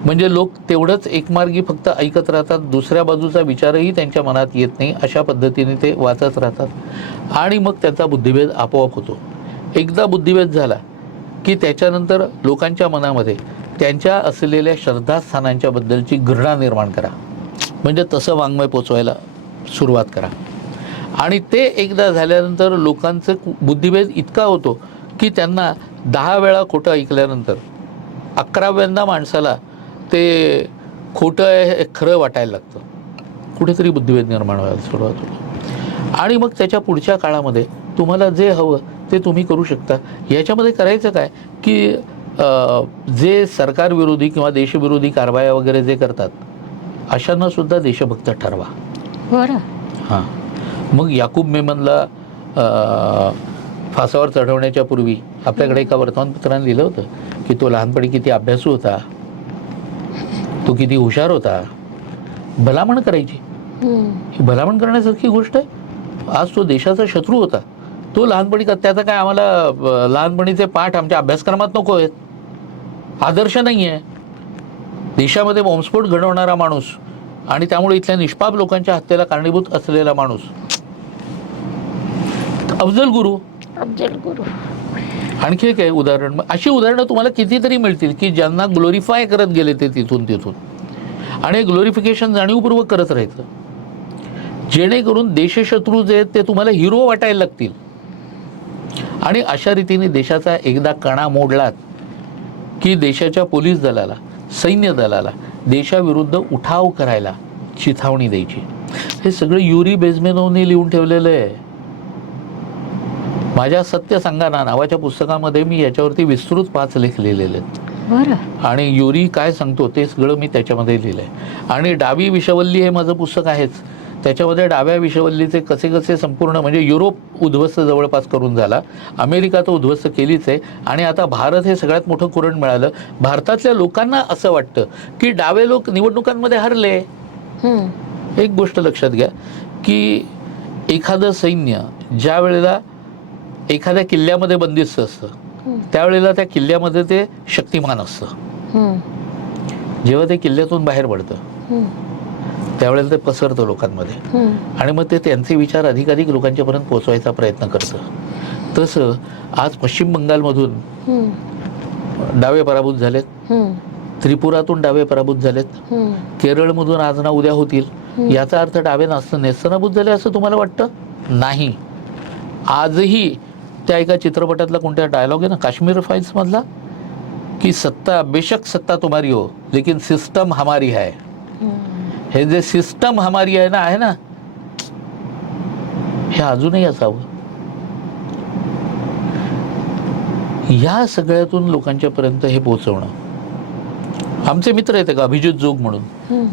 म्हणजे लोक तेवढंच एकमार्गी फक्त ऐकत राहतात, दुसऱ्या बाजूचा विचारही त्यांच्या मनात येत नाही, अशा पद्धतीने ते वाचत राहतात आणि मग त्यांचा बुद्धिभेद आपोआप होतो. एकदा बुद्धिभेद झाला की त्याच्यानंतर लोकांच्या मनामध्ये त्यांच्या असलेल्या श्रद्धास्थानांच्या बद्दलची घृणा निर्माण करा. म्हणजे तसं वाङ्मय पोचवायला सुरुवात करा आणि ते एकदा झाल्यानंतर लोकांचं बुद्धिभेद इतका होतो की त्यांना 10 वेळा खोटं ऐकल्यानंतर 11व्यांदा माणसाला ते खोटं आहे खरं वाटायला लागतं. कुठेतरी बुद्धिभेद निर्माण व्हायला सुरुवात होतो आणि मग त्याच्या पुढच्या काळामध्ये तुम्हाला जे हवं ते तुम्ही करू शकता. याच्यामध्ये करायचं काय की जे सरकारविरोधी किंवा देशविरोधी कारवाया वगैरे जे करतात अशांना सुद्धा देशभक्त ठरवा. बरं. हां. मग याकूब मेमनला फासावर चढवण्याच्या पूर्वी आपल्याकडे एका वर्तमानपत्राने लिहिलं होतं की तो लहानपणी किती अभ्यासू होता, तो किती हुशार होता. भलामण करायची, ही भलामण करण्यासारखी गोष्ट आहे. आज तो देशाचा शत्रू होता, तो लहानपणी त्याचा काय आम्हाला लहानपणीचे पाठ आमच्या अभ्यासक्रमात नको आहेत, आदर्श नाही आहे. देशामध्ये बॉम्बस्फोट घडवणारा माणूस आणि त्यामुळे इथल्या निष्पाप लोकांच्या हत्येला कारणीभूत असलेला माणूस, अफजल गुरु. आणखी एक आहे उदाहरण, अशी उदाहरणं तुम्हाला कितीतरी मिळतील की ज्यांना ग्लोरिफाय करत गेले ते तिथून आणि ग्लोरिफिकेशन जाणीवपूर्वक करत राहायचं, जेणेकरून देशशत्रू जे आहेत ते तुम्हाला हिरो वाटायला लागतील. आणि अशा रीतीने देशाचा एकदा कणा मोडलात की देशाच्या पोलीस दलाला, सैन्य दलाला देशाविरुद्ध उठाव करायला चिथावणी द्यायची. हे सगळं युरी बेझमेनोव्हने लिहून ठेवलेलं आहे. माझ्या सत्य सांगाना नावाच्या पुस्तकामध्ये मी याच्यावरती विस्तृत 5 लेख लिहिलेले आहेत. आणि युरी काय सांगतो ते सगळं मी त्याच्यामध्ये लिहिलंय. आणि डावी विषवल्ली हे माझं पुस्तक आहेच. त्याच्यामध्ये डाव्या विषवल्लीचे कसे कसे संपूर्ण, म्हणजे युरोप उद्ध्वस्त जवळपास करून झाला, अमेरिका तर उद्ध्वस्त केलीच आहे, आणि आता भारत हे सगळ्यात मोठं कुरण मिळालं. भारतातल्या लोकांना असं वाटतं की डावे लोक निवडणुकांमध्ये हरले. एक गोष्ट लक्षात घ्या की एखादं सैन्य ज्या वेळेला एखाद्या किल्ल्यामध्ये बंदिस्त असतं त्यावेळेला त्या किल्ल्यामध्ये ते शक्तिमान असतं. जेव्हा ते किल्ल्यातून बाहेर पडतं त्यावेळेला ते पसरतं लोकांमध्ये, आणि मग ते त्यांचे विचार अधिकाधिक लोकांच्यापर्यंत पोहोचवायचा प्रयत्न करतं. तसं आज पश्चिम बंगालमधून डावे पराभूत झालेत, त्रिपुरातून डावे पराभूत झालेत, केरळमधून आज ना उद्या होतील. याचा अर्थ डावे नेस्तनाबूत झाले असं तुम्हाला वाटतं? नाही. आजही त्या एका चित्रपटातला कोणत्या डायलॉग आहे ना, काश्मीर फाईल्स मधला, की सत्ता बेशक सत्ता तुम्हारी हो लेकिन सिस्टम हमारी है. हे जे सिस्टम हमारी आहे ना हे अजूनही असावं. या सगळ्यातून लोकांच्या पर्यंत हे पोहोचवणं. आमचे मित्र आहेत का अभिजित जोग म्हणून,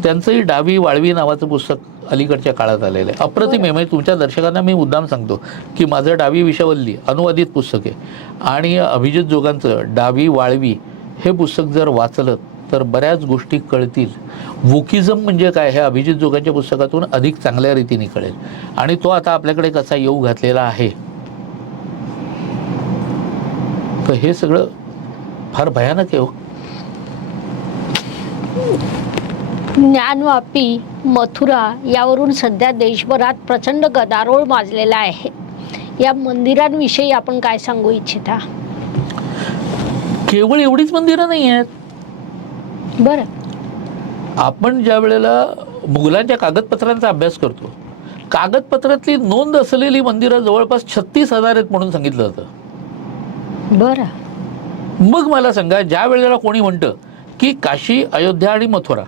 त्यांचंही डावी वाळवी नावाचं पुस्तक अलीकडच्या काळात आलेलं आहे. अप्रतिम आहे. म्हणजे तुमच्या दर्शकांना मी मुद्दाम सांगतो की माझं डावी विषवल्ली अनुवादित पुस्तक आहे, आणि अभिजित जोगांचं डावी वाळवी हे पुस्तक जर वाचलं तर बऱ्याच गोष्टी कळतील. वुकिझम म्हणजे काय हे अभिजित जोगांच्या पुस्तकातून अधिक चांगल्या रीतीने कळेल. आणि तो आता आपल्याकडे कसा येऊ घातलेला आहे. तर हे सगळं फार भयानक आहे हो. ज्ञानवापी, मथुरा यावरून सध्या देशभरात प्रचंड गदारोळ माजलेला आहे. या मंदिरांविषयी आपण काय सांगू इच्छिता? केवळ एवढीच मंदिरं नाही आहेत. बरं, आपण ज्या वेळेला मुघलांच्या कागदपत्रांचा अभ्यास करतो, कागदपत्रातली नोंद असलेली मंदिरं जवळपास 36,000 आहेत म्हणून सांगितलं जातं. बरं, मग मला सांगा, ज्या वेळेला कोणी म्हणतं की काशी, अयोध्या आणि मथुरा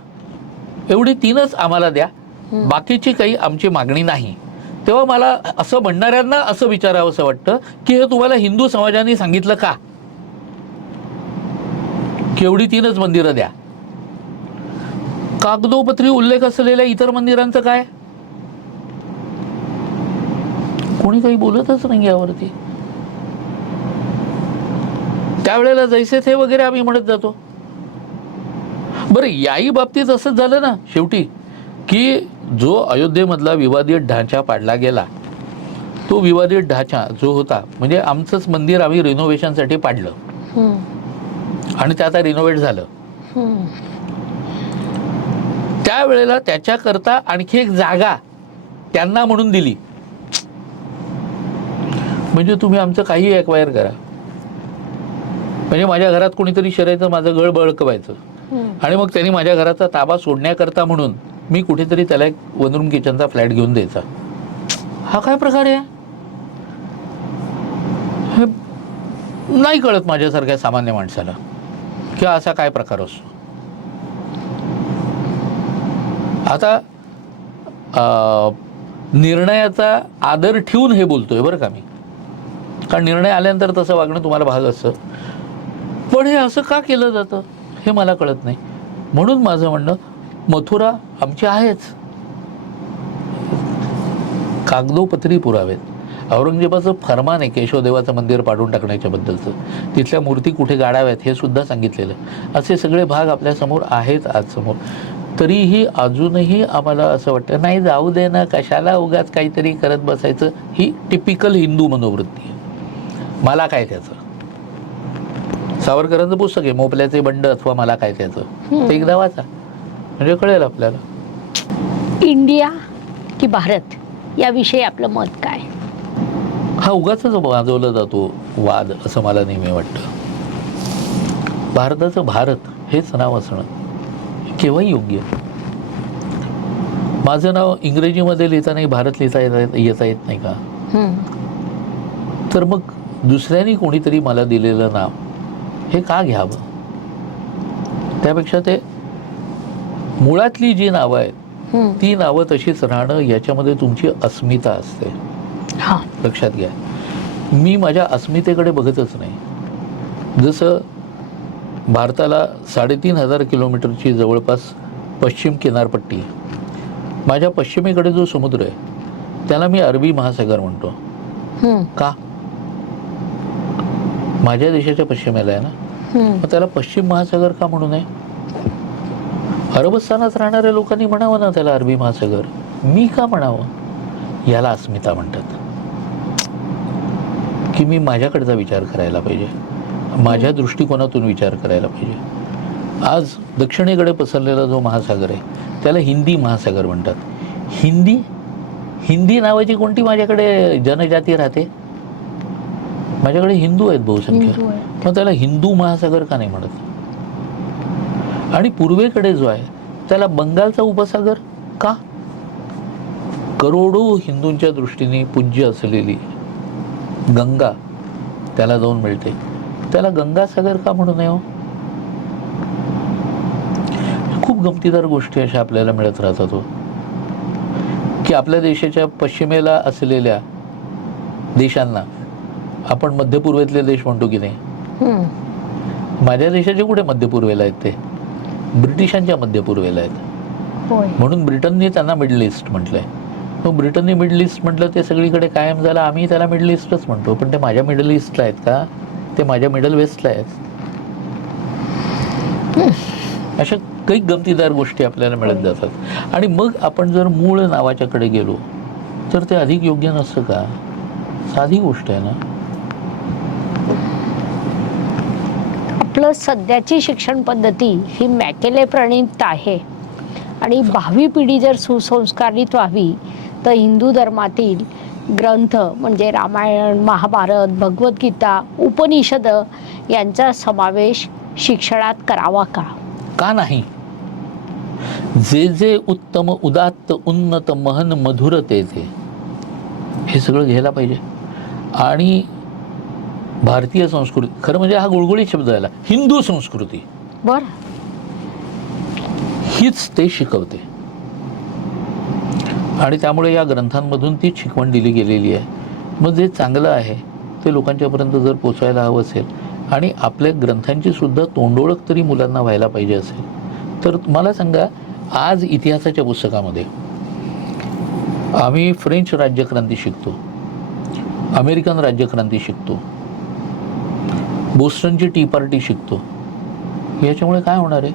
एवढी 3च आम्हाला द्या, बाकीची काही आमची मागणी नाही, तेव्हा मला असं म्हणणाऱ्यांना असं विचारावं असं वाटतं की हे तुम्हाला हिंदू समाजाने सांगितलं का की एवढी 3च मंदिरं द्या? कागदोपत्री उल्लेख असलेल्या इतर मंदिरांचं काय? कोणी काही बोलतच नाही यावरती. त्यावेळेला जैसे थे वगैरे आम्ही म्हणत जातो. बरं, याही बाबतीत असंच झालं ना शेवटी की जो अयोध्येमधला विवादित ढांचा पाडला गेला, तो विवादित ढांचा जो होता म्हणजे आमचंच मंदिर आम्ही रिनोव्हेशनसाठी पाडलं आणि ते आता रिनोव्हेट झालं. त्यावेळेला त्याच्याकरता आणखी एक जागा त्यांना म्हणून दिली. म्हणजे तुम्ही आमचं काही एक्वायर करा. म्हणजे माझ्या घरात कोणीतरी शिरायचं, माझं गळ बळकवायचं, आणि मग त्यांनी माझ्या घराचा ताबा सोडण्याकरता म्हणून मी कुठेतरी त्याला एक 1 रूम किचनचा फ्लॅट घेऊन द्यायचा. हा काय प्रकार आहे? हे नाही कळत माझ्यासारख्या सामान्य माणसाला की असा काय प्रकार असतो. आता निर्णयाचा आदर ठेवून हे बोलतोय बरं का मी, कारण निर्णय आल्यानंतर तसं वागणं तुम्हाला भाग असतं. पण हे असं का केलं जातं हे मला कळत नाही. म्हणून माझं म्हणणं, मथुरा आमची आहेच, कागदोपत्री पुरावेत. औरंगजेबाचं फरमान आहे केशवदेवाचं मंदिर पाडून टाकण्याच्या बद्दलचं, तिथल्या मूर्ती कुठे गाडाव्यात हे सुद्धा सांगितलेलं. असे सगळे भाग आपल्यासमोर आहेत आज समोर. तरीही अजूनही आम्हाला असं वाटतं नाही जाऊ दे ना, कशाला उगाच काहीतरी करत बसायचं. ही टिपिकल हिंदू मनोवृत्ती आहे. मला काय त्याचं. सावरकरांचं पुस्तक आहे मोपल्याचे बंड अथवा मला काय त्याचं, ते एकदा वाचा म्हणजे कळेल आपल्याला. इंडिया की भारत याविषयी आपलं मत काय? हा उगाच वाजवला जातो वाद, असं मला नेहमी वाटतं. भारताचं भारत हेच नाव असणं केव्हाही योग्य. माझं नाव इंग्रजीमध्ये लिहिताना भारत लिहिता येता येत नाही का? तर मग दुसऱ्याने कोणीतरी मला दिलेलं नाव हे का घ्यावं? त्यापेक्षा ते मुळातली जी नावं आहेत ती नावं तशीच राहणं, याच्यामध्ये तुमची अस्मिता असते. लक्षात घ्या, मी माझ्या अस्मितेकडे बघतच नाही. जसं भारताला 3,500 किलोमीटरची जवळपास पश्चिम किनारपट्टी, माझ्या पश्चिमेकडे जो समुद्र आहे त्याला मी अरबी महासागर म्हणतो. का? माझ्या देशाच्या पश्चिमेला आहे ना, मग त्याला पश्चिम महासागर का म्हणू नये? अरबस्थानात राहणाऱ्या लोकांनी म्हणावं ना त्याला अरबी महासागर, मी का म्हणावं? याला अस्मिता म्हणतात. की मी माझ्याकडचा विचार करायला पाहिजे, माझ्या दृष्टिकोनातून विचार करायला पाहिजे. आज दक्षिणेकडे पसरलेला जो महासागर आहे त्याला हिंदी महासागर म्हणतात. हिंदी नावाची कोणती माझ्याकडे जनजाती राहते? माझ्याकडे हिंदू आहेत बहुसंख्य, मग त्याला हिंदू महासागर का नाही म्हणत? आणि पूर्वेकडे जो आहे त्याला बंगालचा उपसागर का? करोडो हिंदूंच्या दृष्टीने पूज्य असलेली गंगा त्याला जाऊन मिळते, त्याला गंगासागर का म्हणू नये? खूप गमतीदार गोष्टी अशा आपल्याला मिळत राहतात हो, की आपल्या देशाच्या पश्चिमेला असलेल्या देशांना आपण मध्य पूर्वेतले देश म्हणतो की नाही? माझ्या देशाचे कुठे मध्य पूर्वेला आहेत? ते ब्रिटिशांच्या मध्य पूर्वेला आहेत. म्हणून ब्रिटनने त्यांना मिडल ईस्ट म्हटलंय. मग ब्रिटनने मिडल ईस्ट म्हटलं, ते सगळीकडे कायम झालं, आम्ही त्याला मिडल ईस्टच म्हणतो. पण ते माझ्या मिडल ईस्टला आहेत का? ते माझ्या मिडल वेस्टला आहेत. अशा काही गमतीदार गोष्टी आपल्याला मिळत जातात. आणि मग आपण जर मूळ नावाच्याकडे गेलो तर ते अधिक योग्य नसतं का? साधी गोष्ट आहे ना. आपलं सध्याची शिक्षण पद्धती ही मॅकेले प्रणीत आहे आणि भावी पिढी जर सुसंस्कारित व्हावी तर हिंदू धर्मातील ग्रंथ म्हणजे रामायण, महाभारत, भगवद्गीता, उपनिषद यांचा समावेश शिक्षणात करावा का? का नाही? जे जे उत्तम उदात्त उन्नत महन मधुर ते हे सगळं घ्यायला पाहिजे. आणि भारतीय संस्कृती, खरं म्हणजे हा गुळगुळीत शब्द आला, हिंदू संस्कृती बर हीच ते शिकवते. आणि त्यामुळे या ग्रंथांमधून ती शिकवण दिली गेलेली आहे. मग जे चांगलं आहे ते लोकांच्यापर्यंत जर पोचायला हवं असेल आणि आपल्या ग्रंथांची सुद्धा तोंडओळख तरी मुलांना व्हायला पाहिजे असेल तर मला सांगा, आज इतिहासाच्या पुस्तकामध्ये आम्ही फ्रेंच राज्यक्रांती शिकतो, अमेरिकन राज्यक्रांती शिकतो, बोस्टनची टी पार्टी शिकतो. याच्यामुळे काय होणार आहे?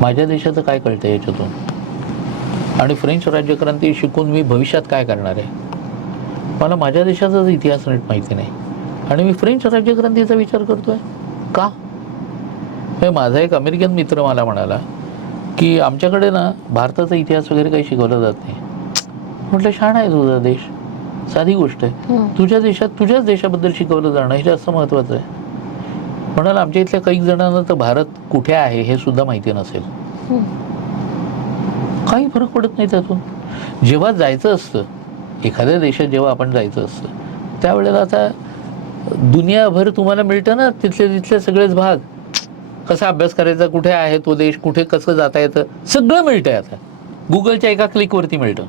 माझ्या देशाचं काय कळतं याच्यातून? आणि फ्रेंच राज्यक्रांती शिकून मी भविष्यात काय करणार आहे? मला माझ्या देशाचाच इतिहास नीट माहिती नाही आणि मी फ्रेंच राज्यक्रांतीचा विचार करतोय का? हे माझा एक अमेरिकन मित्र मला म्हणाला की आमच्याकडे ना भारताचा इतिहास वगैरे काही शिकवला जात नाही. म्हटलं छान आहे तुझा देश, साधी गोष्ट आहे. तुझ्या देशात तुझ्याच देशाबद्दल शिकवलं जाणं हे जास्त महत्त्वाचं आहे. म्हणाला आमच्या इथल्या काही जणांना तर भारत कुठे आहे हे सुद्धा माहिती नसेल. काही फरक पडत नाही त्यातून. जेव्हा जायचं असतं एखाद्या देशात, जेव्हा आपण जायचं असतं त्यावेळेला आता दुनियाभर तुम्हाला मिळतं ना, तिथले सगळेच भाग, कसा अभ्यास करायचा, कुठे आहे तो देश, कुठे कसं जाता येतं, सगळं मिळतंय. आता गुगलच्या एका क्लिकवरती मिळतं.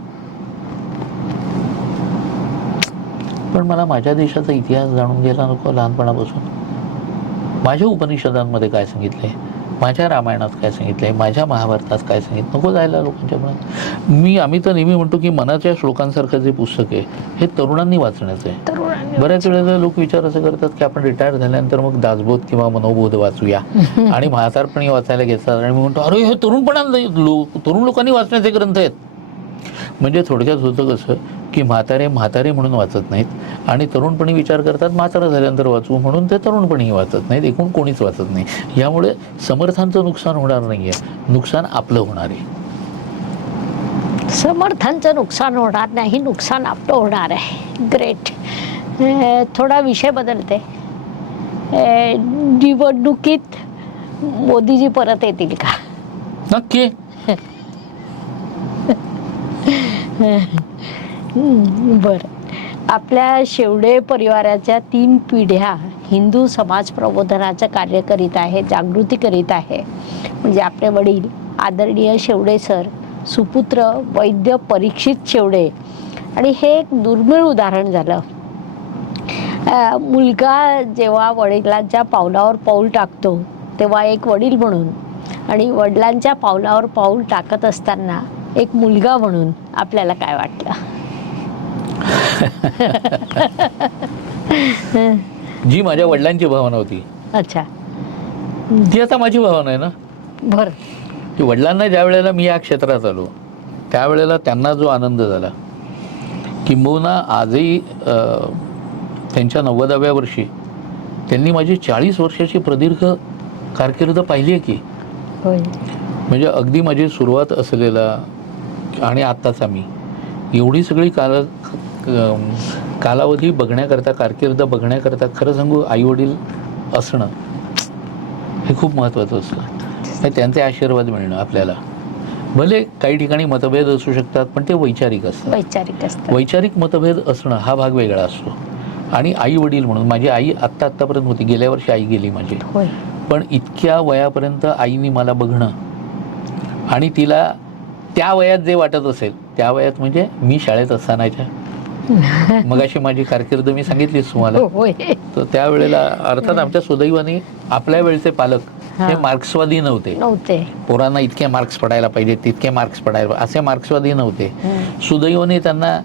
पण मला माझ्या देशाचा इतिहास जाणून घ्यायला नको लहानपणापासून? माझ्या उपनिषदांमध्ये काय सांगितलंय, माझ्या रामायणात काय सांगितलंय, माझ्या महाभारतात काय सांगितलं, नको जायला लोकांच्या मनात. आम्ही तर नेहमी म्हणतो की मनाच्या श्लोकांसारखं जे पुस्तक आहे हे तरुणांनी वाचण्याचं आहे. बऱ्याच वेळेला लोक विचार असं करतात की आपण रिटायर झाल्यानंतर मग दासबोध किंवा मनोबोध वाचूया आणि म्हातारपणी वाचायला घेतात. आणि मी म्हणतो अरे हे तरुण लोकांनी वाचण्याचे ग्रंथ आहेत. म्हणजे थोडक्यात होतं कसं की म्हातारे म्हणून वाचत नाहीत आणि तरुणपणी विचार करतात म्हातारा झाल्यानंतर वाचू म्हणून ते तरुणपणीही वाचत नाहीत, एकूण कोणीच वाचत नाही. यामुळे समर्थांचं नुकसान होणार नाही आहे, नुकसान आपलं होणार आहे. समर्थांचं नुकसान होणार नाही, नुकसान आपलं होणार आहे. ग्रेट. थोडा विषय बदलते. निवडणुकीत मोदीजी परत येतील का? नक्की. बरं. आपल्या शेवडे परिवाराच्या 3 पिढ्या हिंदू समाज प्रबोधनाचं कार्य करीत आहे, जागृती करीत आहे. म्हणजे आपले वडील आदरणीय शेवडे सर, सुपुत्र वैद्य परीक्षित शेवडे, आणि हे एक दुर्मिळ उदाहरण झालं. मुलगा जेव्हा वडिलांच्या पावलावर पाऊल टाकतो तेव्हा एक वडील म्हणून, आणि वडिलांच्या पावलावर पाऊल टाकत असताना एक मुलगा म्हणून आपल्याला काय वाटलं? जी माझ्या वडिलांची भावना होती, अच्छा. ती आता माझी भावना आहे ना. बरं. की वडिलांना ज्या वेळेला मी या क्षेत्रात आलो त्यावेळेला त्यांना जो आनंद झाला, किंबहुना आजही त्यांच्या 90व्या वर्षी त्यांनी माझी 40 वर्षाची प्रदीर्घ कारकीर्द पाहिली आहे की. होय. म्हणजे अगदी माझी सुरुवात असलेला आणि आत्ताचा मी, एवढी सगळी कालावधी बघण्याकरता, कारकीर्द बघण्याकरता, खरं सांगू आईवडील असणं हे खूप महत्त्वाचं असतं. त्यांचे आशीर्वाद मिळणं आपल्याला. भले काही ठिकाणी मतभेद असू शकतात पण ते वैचारिक असतात. वैचारिक मतभेद असणं हा भाग वेगळा असतो. आणि आई वडील म्हणून माझी आई आत्तापर्यंत होती, गेल्या वर्षी आई गेली माझी, पण इतक्या वयापर्यंत आईने मला बघणं आणि तिला त्या वयात जे वाटत असेल, त्या वयात म्हणजे मी शाळेत असतानाच्या, मगाशी माझी कारकीर्द मी सांगितलीच तुम्हाला, तर त्यावेळेला अर्थात आमच्या सुदैवाने आपल्या वेळचे पालक हे मार्क्सवादी नव्हते. पोरांना इतके मार्क्स पडायला पाहिजे, तितके मार्क्स पडायला, असे मार्क्सवादी नव्हते. सुदैवाने त्यांना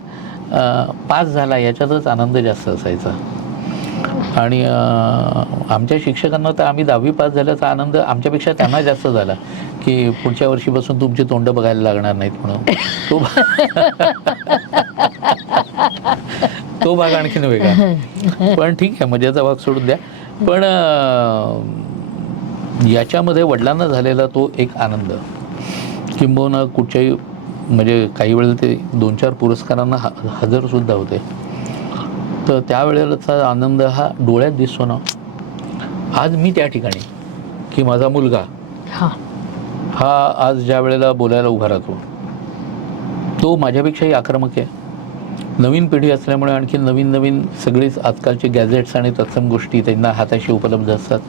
पास झाला याच्यातच आनंद जास्त असायचा. आणि आमच्या शिक्षकांना तर आम्ही 10वी पास झाल्याचा आनंद आमच्यापेक्षा त्यांना जास्त झाला, की पुढच्या वर्षीपासून तुमची तोंड बघायला लागणार नाहीत म्हणून. तो भाग आणखीन वेगळा. पण ठीक आहे, मजेचा भाग सोडून द्या. पण याच्यामध्ये वडिलांना झालेला तो एक आनंद, किंबहुना कुठच्याही म्हणजे काही वेळेला ते 2-4 पुरस्कारांना हजरसुद्धा होते, तर त्यावेळेलाचा आनंद हा डोळ्यात दिसतो ना. आज मी त्या ठिकाणी की माझा मुलगा हा आज ज्या वेळेला बोलायला उभा राहतो तो माझ्यापेक्षाही आक्रमक आहे. नवीन पिढी असल्यामुळे आणखी नवीन नवीन सगळीच आजकालचे गॅजेट्स आणि तत्सम गोष्टी त्यांना हाताशी उपलब्ध असतात,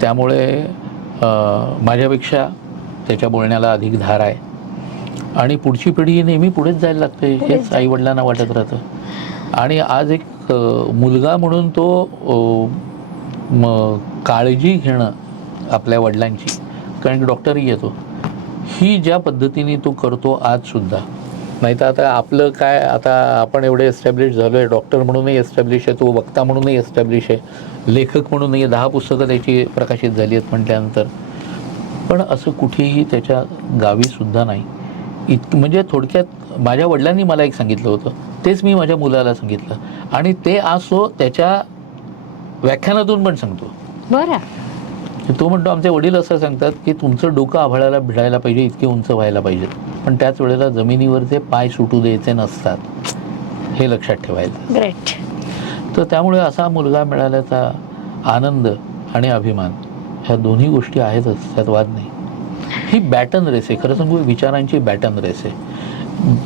त्यामुळे माझ्यापेक्षा त्याच्या बोलण्याला अधिक धार आहे. आणि पुढची पिढी नेहमी पुढेच जायला लागते हेच आईवडिलांना वाटत राहतं. आणि आज एक मुलगा म्हणून तो काळजी घेणं आपल्या वडिलांची, कारण की डॉक्टरही येतो, ही ज्या पद्धतीने तो करतो आजसुद्धा. नाही तर आता आपलं काय, आता आपण एवढे एस्टॅब्लिश झालो आहे, डॉक्टर म्हणूनही एस्टॅब्लिश आहे, तो वक्ता म्हणूनही एस्टॅब्लिश आहे, लेखक म्हणूनही 10 पुस्तकं त्याची प्रकाशित झाली आहेत म्हटल्यानंतर. पण असं कुठेही त्याच्या गावीसुद्धा नाही. म्हणजे थोडक्यात माझ्या वडिलांनी मला एक सांगितलं होतं, तेच मी माझ्या मुलाला सांगितलं, आणि ते आज तो त्याच्या व्याख्यानातून पण सांगतो. बरं. तो म्हणतो आमचे वडील असं सांगतात की तुमचं डोकं आभाळाला भिडायला पाहिजे, इतके उंच व्हायला पाहिजेत, पण त्याच वेळेला जमिनीवरचे पाय सुटू द्यायचे नसतात, हे लक्षात ठेवायचं. ग्रेट. तर त्यामुळे असा मुलगा मिळाल्याचा आनंद आणि अभिमान ह्या दोन्ही गोष्टी आहेतच, त्यात वाद नाही. ही बॅटन रेस आहे, खरं सांगू विचारांची बॅटन रेस आहे.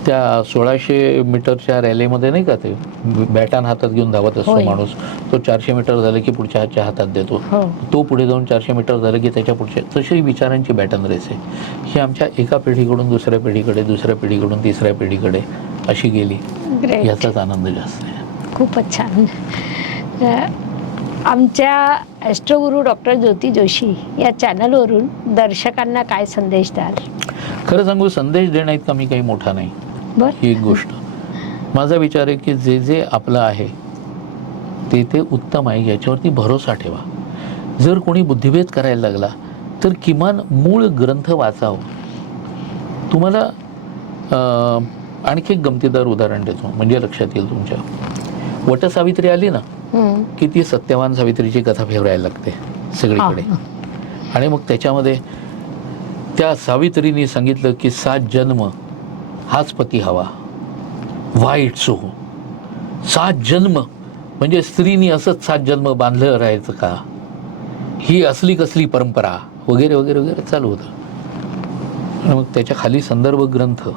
त्या 1600 मीटरच्या रॅलीमध्ये नाही का, ते बॅटन हातात घेऊन धावत असतो माणूस, तो 400 मीटर झालं की पुढच्या हातात देतो, तो पुढे जाऊन 400 मीटर झालं की त्याच्या पुढच्या, तशी विचारांची बॅटन रेस आहे. ही आमच्या एका पिढीकडून दुसऱ्या पिढीकडे, दुसऱ्या पिढीकडून तिसऱ्या पिढीकडे अशी गेली, याचाच आनंद जास्त आहे. खूपच छान. आमच्या ॲस्ट्रोगुरू डॉक्टर ज्योती जोशी या चॅनलवरून दर्शकांना काय संदेश द्याल? खरं सांगू, संदेश देण्या इतका मी काही मोठा नाही. ही एक गोष्ट, माझा विचार आहे की जे जे आपलं आहे ते ते उत्तम आहे, याच्यावरती भरोसा ठेवा. जर कोणी बुद्धिभेद करायला लागला तर किमान मूळ ग्रंथ वाचावं. तुम्हाला आणखी एक गमतीदार उदाहरण देतो, म्हणजे लक्षात येईल तुमच्या. वटसावित्री आली ना की ती सत्यवान सावित्रीची कथा फिरायला लागते सगळीकडे, आणि मग त्याच्यामध्ये त्या सावित्रीने सांगितलं की 7 जन्म हाच पती हवा. वाईट सो 7 जन्म म्हणजे स्त्रीनी असंच 7 जन्म बांधलं राहायचं का, ही असली कसली परंपरा वगैरे वगैरे वगैरे चालू होतं. आणि मग त्याच्या खाली संदर्भ ग्रंथ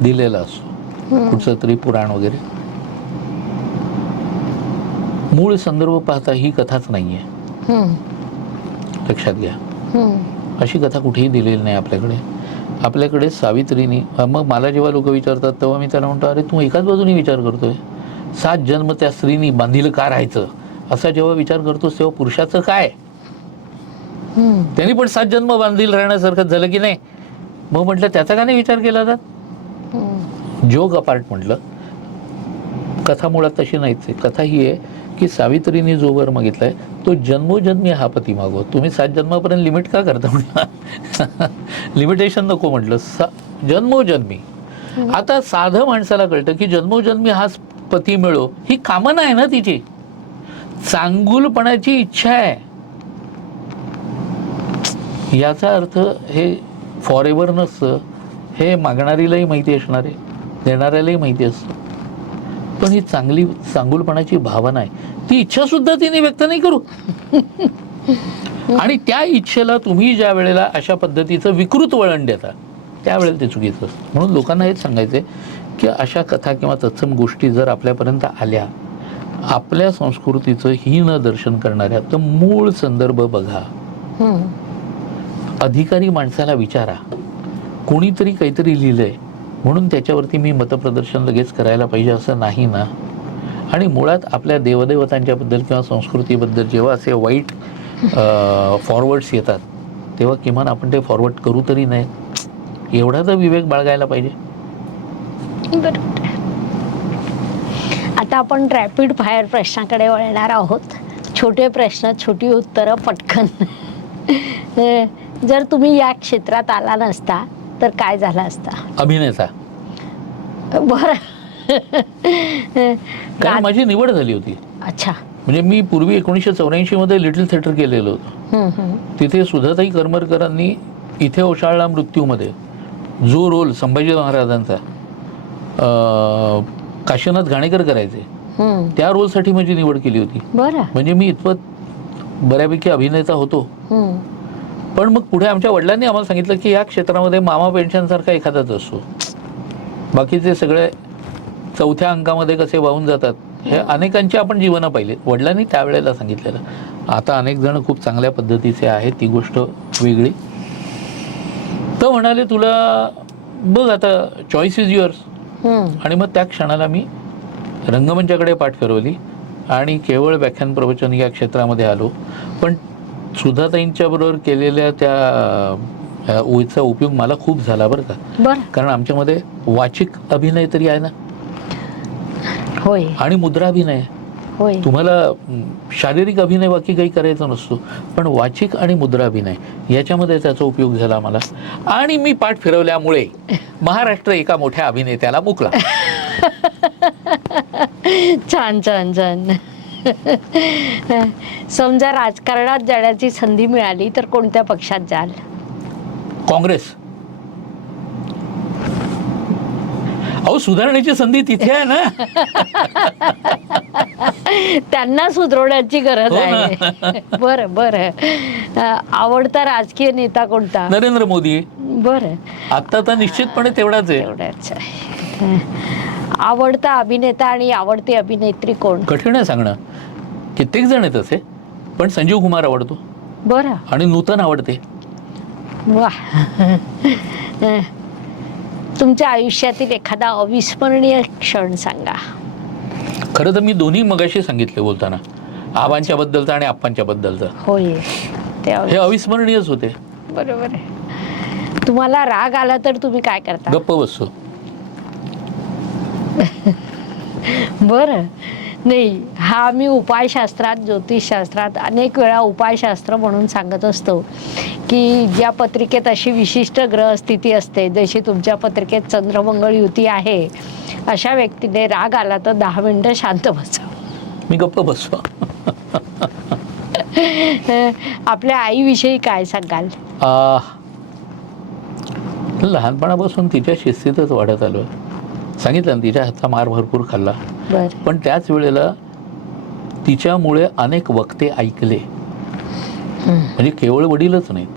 दिलेला असतो, कुठचं तरी पुराण वगैरे. मूळ संदर्भ पाहता ही कथाच नाहीये, लक्षात घ्या. अशी कथा कुठेही दिलेली नाही आपल्याकडे. आपल्याकडे सावित्रीनी, मग मला जेव्हा लोक विचारतात तेव्हा मी त्याला म्हणतो, अरे तू एकाच बाजूनी विचार करतोय. 7 जन्म त्या स्त्रीनी बांधील का राहायचं असा जेव्हा विचार करतोस तेव्हा पुरुषाचं काय, त्यांनी पण 7 जन्म बांधील राहण्यासारखं झालं की नाही. मग म्हटलं त्याचा का नाही विचार केला जात. जोग अपार्ट म्हटलं, कथा मुळात तशी नाहीच आहे. कथा ही आहे की सावित्रीने जो वर मागितलाय तो जन्मोजन्मी हा पती मागो. तुम्ही 7 जन्मापर्यंत लिमिट का करता म्हटलं. लिमिटेशन नको म्हटलं, जन्मोजन्मी. आता साधं माणसाला कळतं की जन्मोजन्मी हाच पती मिळो ही कामना आहे ना तिची, चांगुलपणाची इच्छा आहे. याचा अर्थ हे फॉर एव्हर नसतं, हे मागणारीलाही माहिती असणार आहे, देणाऱ्यालाही माहिती असतं. पण ही चांगुलपणाची भावना आहे, ती इच्छा सुद्धा तिने व्यक्त नाही करू. आणि त्या इच्छेला तुम्ही ज्या वेळेला अशा पद्धतीचं विकृत वळण देता त्यावेळेला ते चुकीचं असतं. म्हणून लोकांना हेच सांगायचं की अशा कथा किंवा तत्सम गोष्टी जर आपल्यापर्यंत आल्या, आपल्या संस्कृतीचं हीन दर्शन करणाऱ्या, तर मूळ संदर्भ बघा. अधिकारी माणसाला विचारा, कोणीतरी काहीतरी लिहिलंय म्हणून त्याच्यावरती मी मतप्रदर्शन लगेच करायला पाहिजे असं नाही ना. आणि मुळात आपल्या देवदेवतांच्याबद्दल किंवा संस्कृतीबद्दल जेव्हा असे वाईट फॉरवर्ड्स येतात तेव्हा किमान आपण ते फॉरवर्ड करू तरी नाही, एवढा तर विवेक बाळगायला पाहिजे. बरोबर. आता आपण रॅपिड फायर प्रश्नाकडे वळणार आहोत. छोटे प्रश्न, छोटी उत्तरं, पटकन. जर तुम्ही या क्षेत्रात आला नसता तर काय झाला असता? अभिनेता. बरं. कारण माझी निवड झाली होती. अच्छा. म्हणजे मी पूर्वी 1984 मध्ये लिटिल थिएटर केलेलं होतं. तिथे सुधाताई करमरकरांनी इथे ओशाळला मृत्यूमध्ये जो रोल संभाजी महाराजांचा काशीनाथ घाणेकर करायचे, त्या रोलसाठी माझी निवड केली होती. बरं. म्हणजे मी इतपत बऱ्यापैकी अभिनेता होतो. पण मग पुढे आमच्या वडिलांनी आम्हाला सांगितलं की या क्षेत्रामध्ये मामा पेन्शन सारखा एखादाच असतो, बाकीचे सगळे 4थ्या अंकामध्ये कसे वाहून जातात. हे अनेकांची आपण जीवनं पाहिली, वडिलांनी त्यावेळेला सांगितलेलं. आता अनेक जण खूप चांगल्या पद्धतीचे आहेत, ती गोष्ट वेगळी. तर म्हणाले तुला बघ आता चॉईस इज युअर्स. आणि मग त्या क्षणाला मी रंगमंचाकडे पाठ फिरवली आणि केवळ व्याख्यान प्रवचन या क्षेत्रामध्ये आलो. पण सुधाताईंच्या बरोबर केलेल्या त्या ओळीचा उपयोग मला खूप झाला बरं का. कारण आमच्यामध्ये वाचिक अभिनय तरी आहे ना. होय. आणि मुद्राभिनय. होय. तुम्हाला शारीरिक अभिनय बाकी काही करायचा नसतो, पण वाचिक आणि मुद्राभिनय याच्यामध्ये त्याचा उपयोग झाला मला. आणि मी पाठ फिरवल्यामुळे महाराष्ट्र एका मोठ्या अभिनेत्याला मुकला. छान छान छान. समजा राजकारणात जाण्याची संधी मिळाली तर कोणत्या पक्षात जाल? काँग्रेस. अहो सुधारण्याची संधी तिथे आहे ना. त्यांना सुधारण्याची गरज आहे. बरं बरं. आवडता राजकीय नेता कोणता? नरेंद्र मोदी. बरं. आता तर निश्चितपणे तेवढाच आहे. तेवढाच आहे. आवडता अभिनेता आणि आवडती अभिनेत्री कोण? कठीण आहे सांगणं. कित्येक जण आहेत असे, पण संजीव कुमार आवडतो. बरं. आणि नूतन आवडते. वा. तुमच्या आयुष्यातील एखादा अविस्मरणीय क्षण सांगा. खरं तर मी दोन्ही मगाशी सांगितले बोलताना, आबांच्या बद्दलचा आणि आप्पांच्या बद्दलचा. होय. हे अविस्मरणीयच होते. बरोबर आहे. तुम्हाला राग आला तर तुम्ही काय करता? गप्प बसतो. बरं. नाही, हा आम्ही उपायशास्त्रात, ज्योतिषशास्त्रात अनेक वेळा उपायशास्त्र म्हणून सांगत असतो की ज्या पत्रिकेत अशी विशिष्ट ग्रहस्थिती असते, जशी तुमच्या पत्रिकेत चंद्रमंगळ युती आहे, अशा व्यक्तीने राग आला तर 10 मिनिटं शांत बसावं. मी गप्प बसतो. आपल्या आईविषयी काय सांगाल? लहानपणापासून तिच्या शिस्तीतच वाढत आलो. सांगितलं ना, तिच्या हातचा मार भरपूर खाल्ला. बरं. पण त्याच वेळेला तिच्यामुळे अनेक वक्ते ऐकले. म्हणजे केवळ वडीलच नाहीत,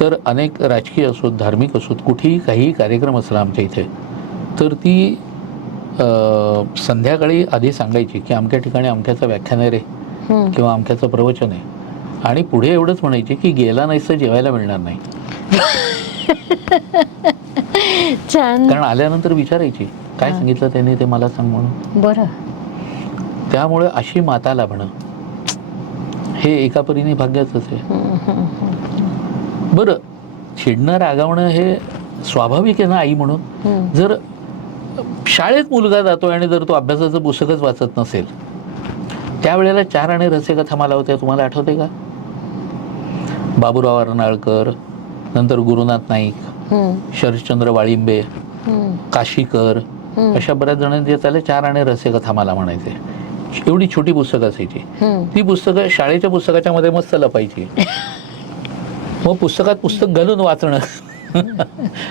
तर अनेक राजकीय असोत, धार्मिक असोत, कुठेही काही कार्यक्रम असला आमच्या इथे, तर ती संध्याकाळी आधी सांगायची की अमक्या ठिकाणी अमक्याचं व्याख्यान आहे रे, किंवा अमक्याचं प्रवचन आहे, आणि पुढे एवढंच म्हणायचे की गेला नाहीस तर जेवायला मिळणार नाही. छान. कारण आल्यानंतर विचारायची काय सांगितलं त्यांनी ते मला सांग म्हणून. बरं. त्यामुळे अशी माता लाभणं हे एका परीने भाग्याचंच आहे. बरं, चिडणं रागावणं हे स्वाभाविक आहे ना आई म्हणून. जर शाळेत मुलगा जातोय आणि जर तो अभ्यासाचं पुस्तकच वाचत नसेल, त्यावेळेला 4 आणे रस्यकथा मला होत्या, तुम्हाला आठवते का? बाबूराव अर्नाळकर, नंतर गुरुनाथ नाईक, शरश्चंद्र वाळिंबे, काशीकर, अशा बऱ्याच जणांचे त्याला 4 आणे रस्यकथा मला म्हणायचे. एवढी छोटी पुस्तकं असायची. ती पुस्तकं शाळेच्या पुस्तकाच्या मध्ये मस्त लपायची. मग पुस्तकात पुस्तक घालून वाचणं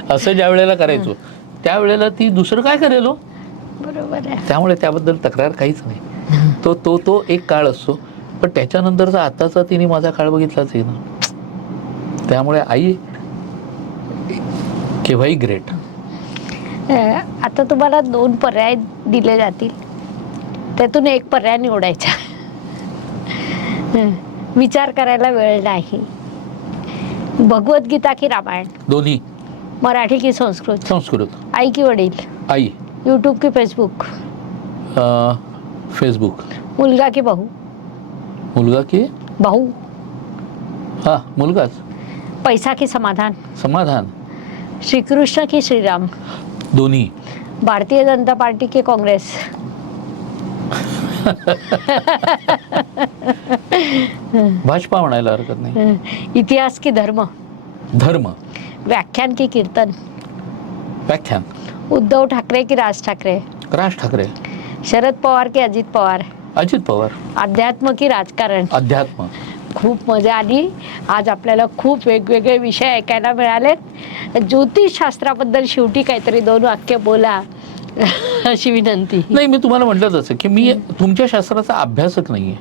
असं ज्या वेळेला करायचो, त्यावेळेला ती दुसरं काय करेल. बरोबर आहे. त्यामुळे त्याबद्दल तक्रार काहीच नाही. तो तो तो एक काळ असतो. पण त्याच्यानंतरचा आताचा तिने माझा काळ बघितलाच आहे ना. त्यामुळे आई केव्हाही ग्रेट. आता तुम्हाला 2 पर्याय दिले जातील, त्यातून एक पर्याय निवडायचा. विचार करायला वेळ नाही. भगवद्गीता की रामायण? दोन्ही. मराठी की संस्कृत? संस्कृत. आई की वडील? आई. यूट्यूब की फेसबुक? फेसबुक. मुलगा की बहू? मुलगा की बहू? हा, मुलगाच. पैसा की समाधान? समाधान. श्रीकृष्ण की श्रीराम? दोन्ही. भारतीय जनता पार्टी की काँग्रेस? भाजपा म्हणायला हरकत नाही. इतिहास की धर्म? धर्म. व्याख्यान की कीर्तन? व्याख्यान. उद्धव ठाकरे की राज ठाकरे? राज ठाकरे. शरद पवार की अजित पवार? अजित पवार. अध्यात्म की राजकारण? अध्यात्म. खूप मजा आली. आज आपल्याला खूप वेगवेगळे विषय ऐकायला मिळालेत. ज्योतिषशास्त्राबद्दल शेवटी काहीतरी 2 वाक्य बोला अशी विनंती. नाही, मी तुम्हाला म्हटलं तसं की मी तुमच्या शास्त्राचा अभ्यासक नाहीये,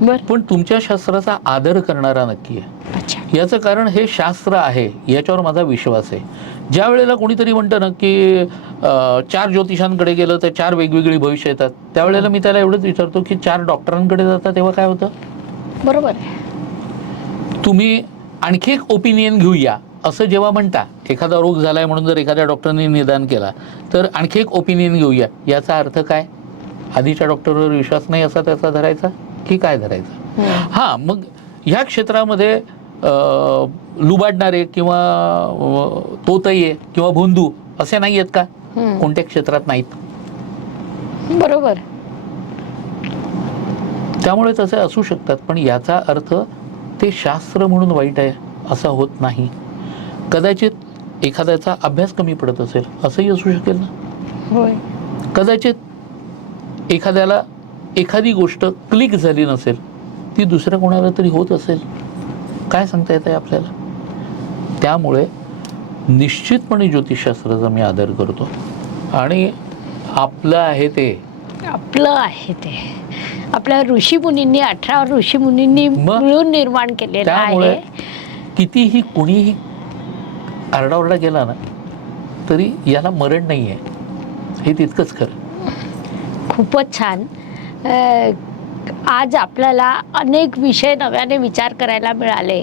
बरं. पण तुमच्या शास्त्राचा आदर करणारा नक्की आहे. अच्छा. याचं कारण हे शास्त्र आहे, याच्यावर माझा विश्वास आहे. ज्या वेळेला कोणीतरी म्हणतं ना की 4 ज्योतिषांकडे गेलं तर 4 वेगवेगळी भविष्य येतात, त्यावेळेला मी त्याला एवढंच विचारतो की 4 डॉक्टरांकडे जातात तेव्हा काय होतं? बरोबर. तुम्ही आणखी एक ओपिनियन घेऊया असं जेव्हा म्हणता, एखादा रोग झालाय म्हणून जर एखाद्या डॉक्टरने निदान केला तर आणखी एक ओपिनियन घेऊया, याचा अर्थ काय? आधीच्या डॉक्टरवर विश्वास नाही असा त्याचा धरायचा की काय धरायचा? हां, मग ह्या क्षेत्रामध्ये लुबाडणारे किंवा तोतये किंवा भोंदू असे नाही आहेत का? कोणत्या क्षेत्रात नाहीत. बरोबर. त्यामुळे तसे असू शकतात, पण याचा अर्थ ते शास्त्र म्हणून वाईट आहे असा होत नाही. कदाचित एखाद्याचा अभ्यास कमी पडत असेल असंही असू शकेल ना. होय. कदाचित एखाद्याला एखादी गोष्ट क्लिक झाली नसेल, ती दुसऱ्या कोणाला तरी होत असेल. काय सांगता येत आहे आपल्याला? त्यामुळे निश्चितपणे ज्योतिषशास्त्राचा मी आदर करतो आणि आपलं आहे ते आपल्या ऋषीमुनींनी 18 ऋषीमुनींनी मिळून निर्माण केलेलं आहे. कितीही कुणीही आरडाओरडा केला ना तरी याला मरण नाही आहे, हे तितकंच खरं. खूपच छान. आज आपल्याला अनेक विषय नव्याने विचार करायला मिळाले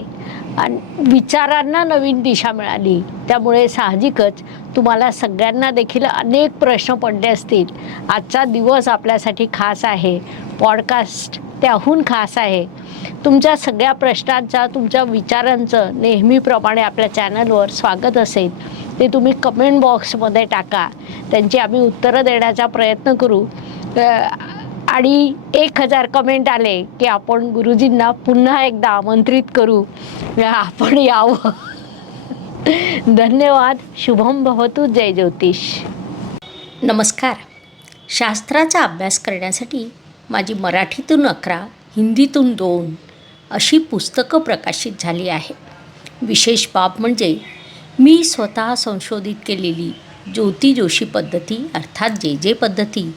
आणि विचारांना नवीन दिशा मिळाली. त्यामुळे साहजिकच तुम्हाला सगळ्यांना देखील अनेक प्रश्न पडले असतील. आजचा दिवस आपल्यासाठी खास आहे, पॉडकास्ट त्याहून खास आहे. तुमच्या सगळ्या प्रश्नांचा, तुमच्या विचारांचं नेहमीप्रमाणे आपल्या चॅनलवर स्वागत असेल. ते तुम्ही कमेंट बॉक्समध्ये टाका, त्यांची आम्ही उत्तरं देण्याचा प्रयत्न करू. आणि 1000 कमेंट आले की आपण गुरुजींना पुन्हा एकदा आमंत्रित करू, आपण यावं. धन्यवाद. शुभम भवतु. जय ज्योतिष. नमस्कार. शास्त्राचा अभ्यास करण्यासाठी माझी मराठीतून 11, हिंदीतून 2 अशी पुस्तकं प्रकाशित झाली आहे. विशेष बाब म्हणजे मी स्वतः संशोधित केलेली ज्योती जोशी पद्धती अर्थात जे पद्धती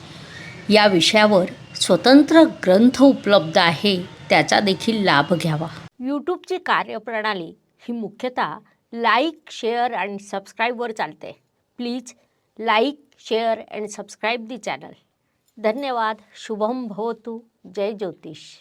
या विषयावर स्वतंत्र ग्रंथ उपलब्ध आहे, त्याचा देखील लाभ घ्यावा. यूट्यूबची कार्यप्रणाली ही मुख्यतः लाईक, शेअर आणि सबस्क्राईबवर चालते. Please like, share and subscribe the channel. धन्यवाद. शुभम भवतु. जय ज्योतिष.